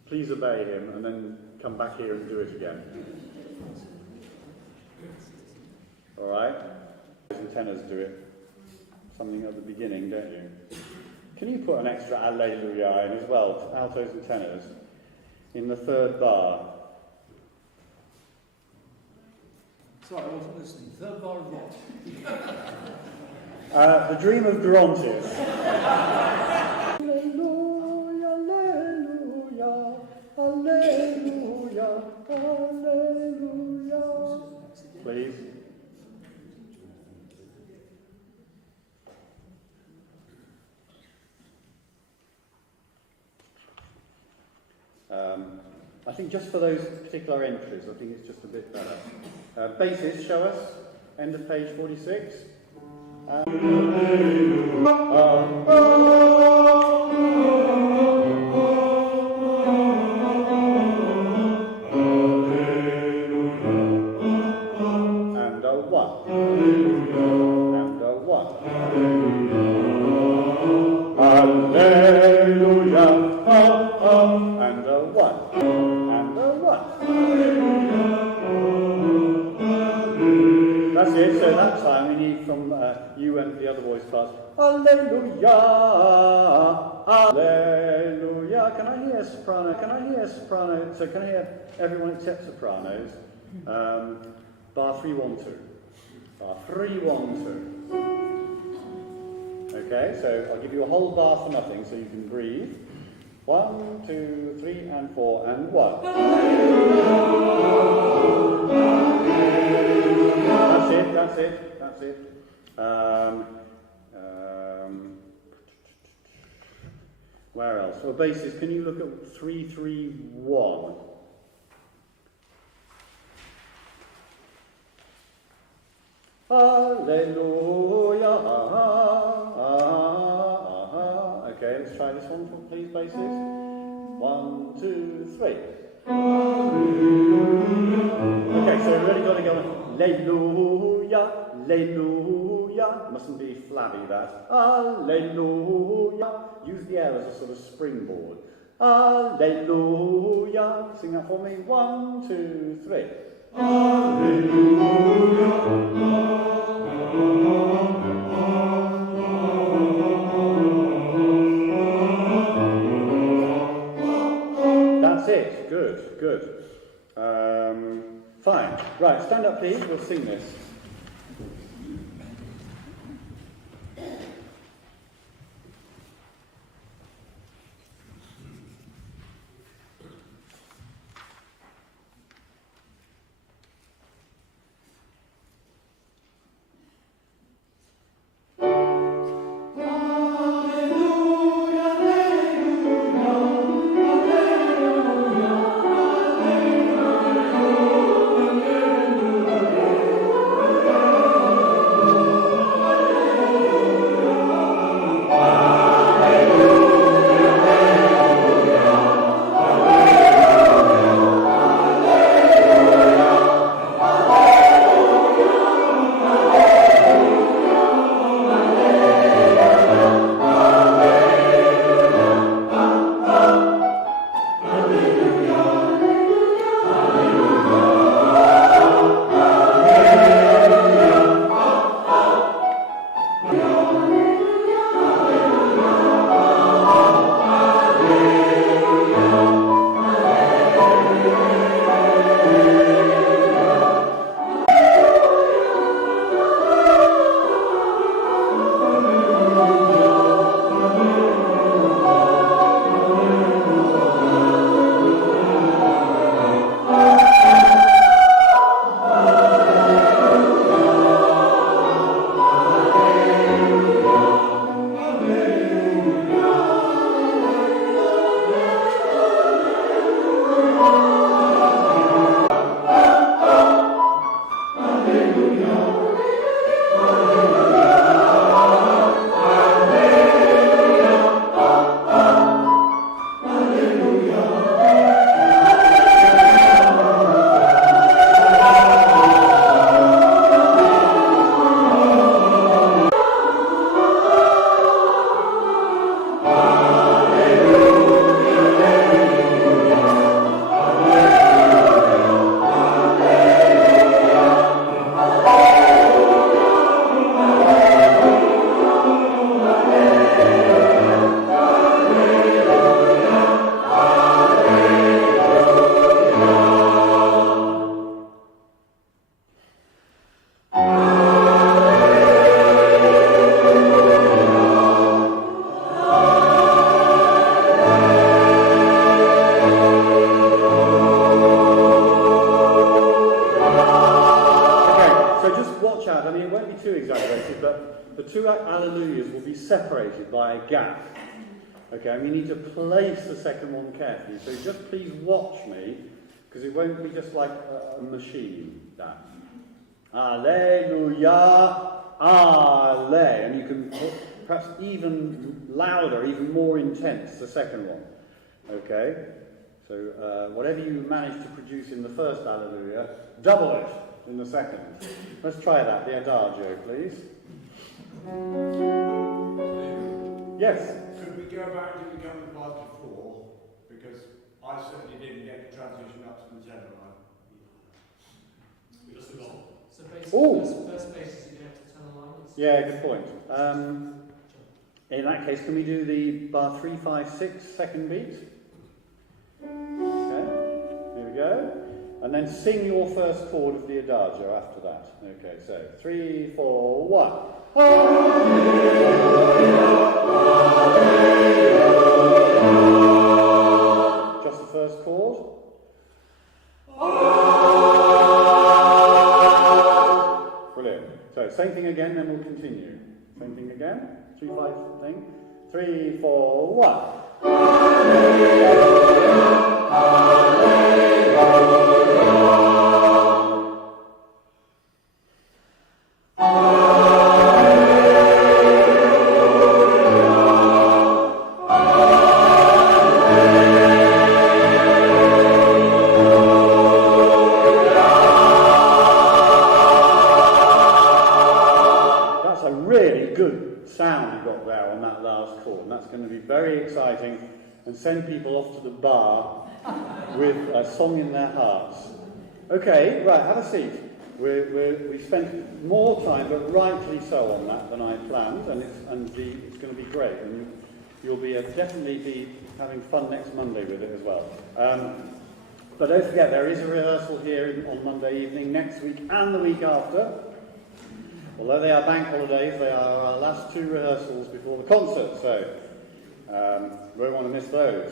please obey him and then come back here and do it again. All right? And tenors do it. Something at the beginning, don't you? Can you put an extra Alleluia in as well, altos and tenors, in the third bar? Sorry, I wasn't listening. Third bar of what? The Dream of Gerontius. Alleluia, alleluia, alleluia, alleluia. Please. I think just for those particular entries, I think it's just a bit better. Basses, show us. End of page 46. And a one. And a one. Alleluia. And a one. And a one. That's it. So that time we need from you and the other voice parts. Alleluia. Alleluia. Can I hear soprano? Can I hear soprano? So can I hear everyone except sopranos? Bar 3, 1, 2. Bar 3, 1, 2. Okay, so I'll give you a whole bar for nothing so you can breathe. 1, 2, 3, and 4, and 1. That's it, that's it, that's it. Where else? For basses, can you look at 3, 3, 1? Alleluia. Okay, let's try this one, please, basses. 1, 2, 3. Okay, so we've really got to go. Alleluia, alleluia. Mustn't be flabby, that. Alleluia. Use the air as a sort of springboard. Alleluia. Sing that for me. 1, 2, 3. That's it. Good, good. Fine. Right, stand up, please. We'll sing this. two alleluias will be separated by a gap. Okay, and we need to place the second one carefully. So just please watch me, because it won't be just like a machine. That. Alleluia, alle. And you can perhaps even louder, even more intense, the second one. Okay? So whatever you manage to produce in the first alleluia, double it in the second. Let's try that, the adagio, please. Yes? Could we go back to the counterpart to 4? Because I certainly didn't get the transition up to the tenor line. Just got. So basically, Ooh. first bass is you get to tenor line. Yeah, good point. In that case, can we do the bar 3, 5, 6 second beat? Okay, here we go. And then sing your first chord of the adagio after that. Okay, so 3, 4, 1. Just the first chord. Brilliant. So same thing again, then we'll continue. Same thing again. 3, 5 thing. 3, 4, 1. That's a really good sound you got there on that last chord, and that's going to be very exciting and send people off to the bar with a song in their hearts. Okay, right, have a seat. We spent more time, but rightly so, on that than I planned, and it's going to be great, and you'll be definitely be having fun next Monday with it as well. But don't forget, there is a rehearsal here on Monday evening, next week and the week after. Although they are bank holidays, they are our last 2 rehearsals before the concert, so won't want to miss those.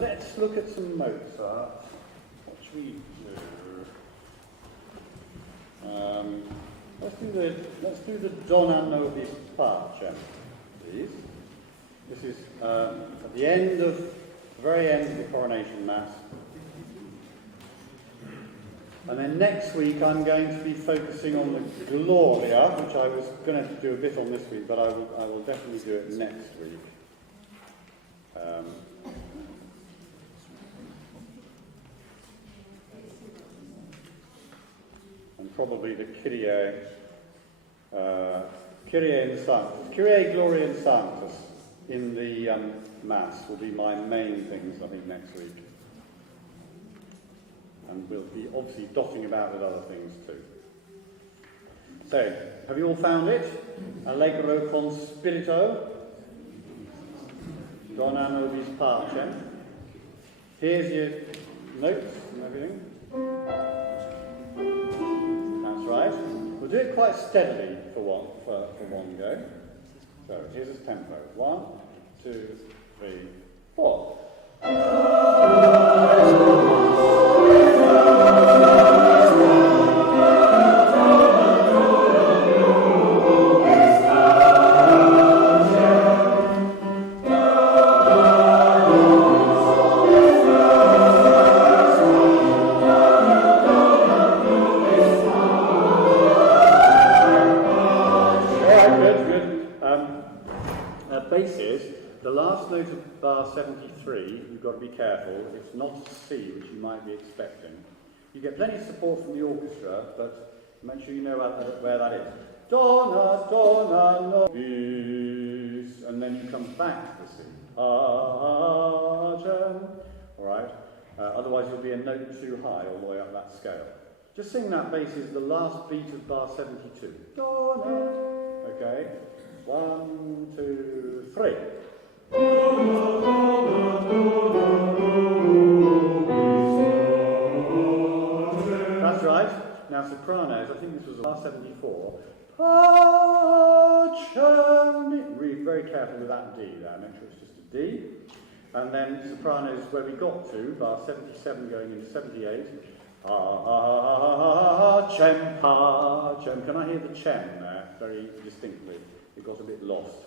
Let's look at some Mozart. What should we do? Let's do the Donna Nobis Pace, please. This is at the end of the very end of the coronation mass. And then next week I'm going to be focusing on the Gloria, which I was going to do a bit on this week, but I will definitely do it next week. And probably the Kyrie in Sanctus, Kyrie Gloria in Sanctus in the Mass will be my main things, I think, next week. And we'll be obviously dotting about with other things too. So, have you all found it? Allegro con spirito. Donna nobis pacem. Here's your notes and everything. That's right. We'll do it quite steadily for one go. So, here's a tempo. 1, 2, 3, 4. The last note of bar 73, you've got to be careful, it's not C, which you might be expecting. You get plenty of support from the orchestra, but make sure you know where that is. Donna, Donna, nobis, and then you come back to the C. Alright? Otherwise you'll be a note too high all the way up that scale. Just sing that bass is the last beat of bar 72. Donna. Okay? 1, 2, 3. That's right. Now sopranos, I think this was bar 74. Pacem. Be very careful with that D there, make sure it's just a D. And then sopranos, where we got to, bar 77 going into 78. Pacem, pacem. Can I hear the cem there? very distinctly. It got a bit lost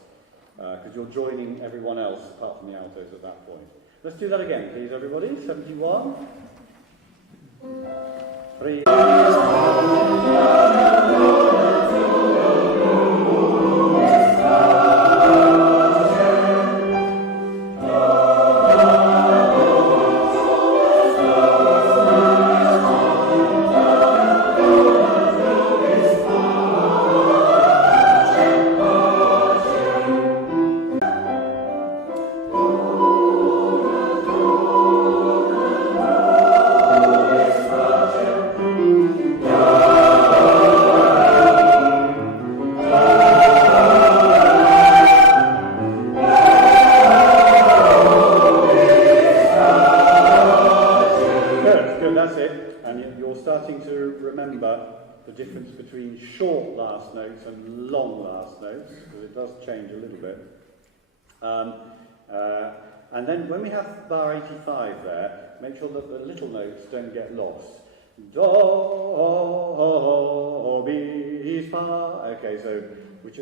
because you're joining everyone else apart from the altos at that point. Let's do that again, please, everybody. 71. 3. The difference between short last notes and long last notes, because it does change a little bit. And then when we have bar 85 there, make sure that the little notes don't get lost. Do, mi, fa. Okay, so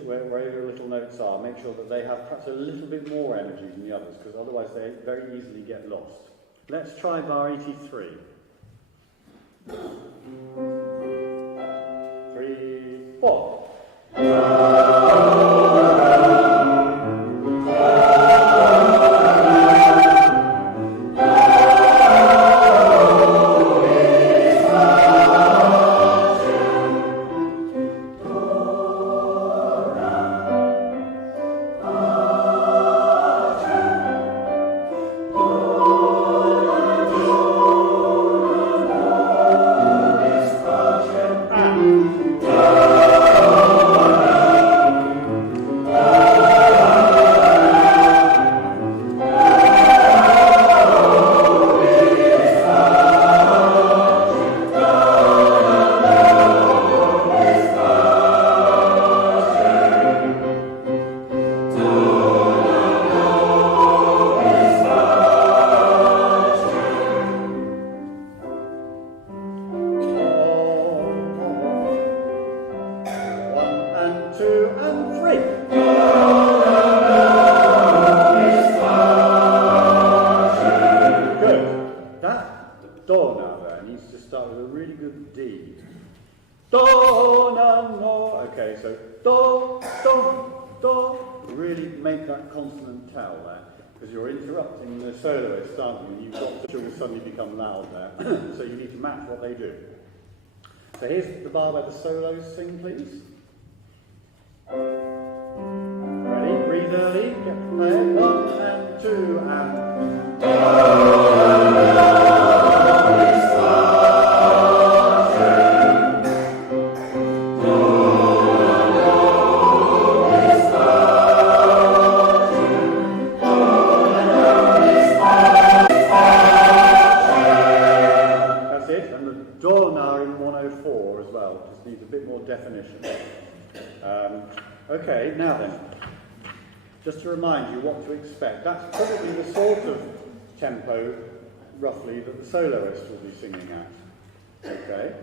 wherever your little notes are, make sure that they have perhaps a little bit more energy than the others, because otherwise they very easily get lost. Let's try bar 83. 3, 4. Because you're interrupting the soloist, aren't you? And you've got to suddenly become loud there. So you need to match what they do. So here's the bar where the solos sing, please. Ready? Breathe early. Get prepared. 1 and 2 and... definition. Okay, now then, just to remind you what to expect, that's probably the sort of tempo, roughly, that the soloist will be singing at. Okay,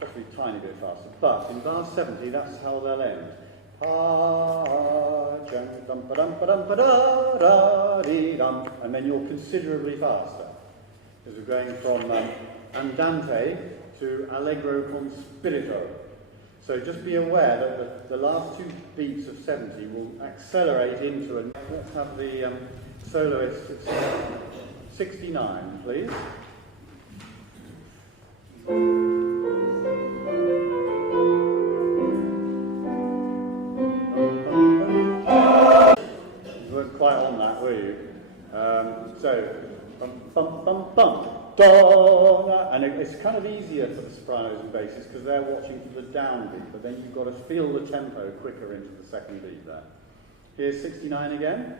possibly a tiny bit faster, but in bar 70, that's how they'll end. And then you're considerably faster, because we're going from andante to allegro con spirito. So just be aware that the last 2 beats of 70 will accelerate into a... Let's have the soloist at 69, please. You weren't quite on that, were you? So, bum, bum, bum, bum. And it's kind of easier for the sopranos and basses because they're watching for the downbeat, but then you've got to feel the tempo quicker into the second beat there. Here's 69 again.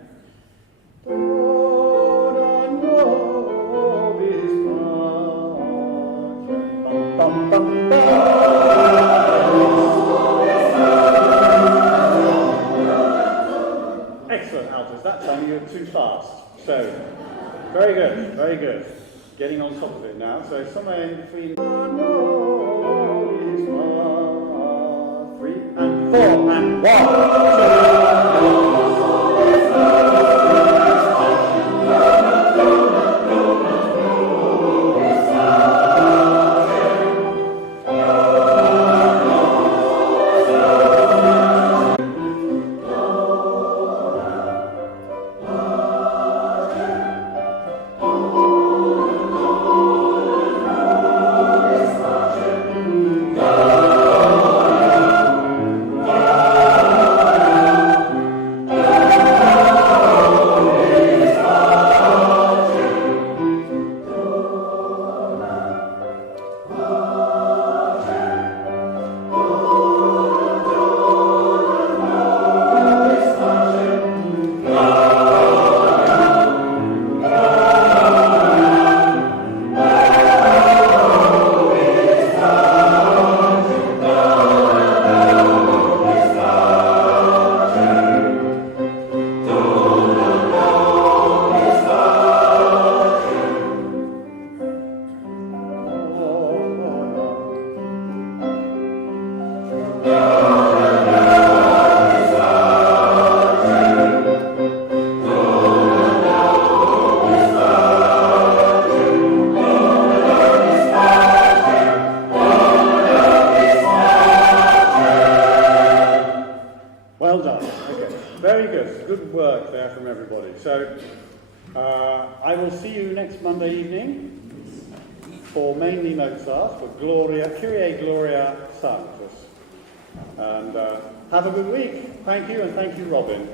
Excellent, altos. That time you're too fast. So, very good, very good. Getting on top of it now, so somewhere in between 3 Well done. Okay. Very good. Good work there from everybody. So, I will see you next Monday evening for mainly Mozart, for Gloria, Kyrie Gloria Sanctus. And have a good week. Thank you, and thank you, Robin.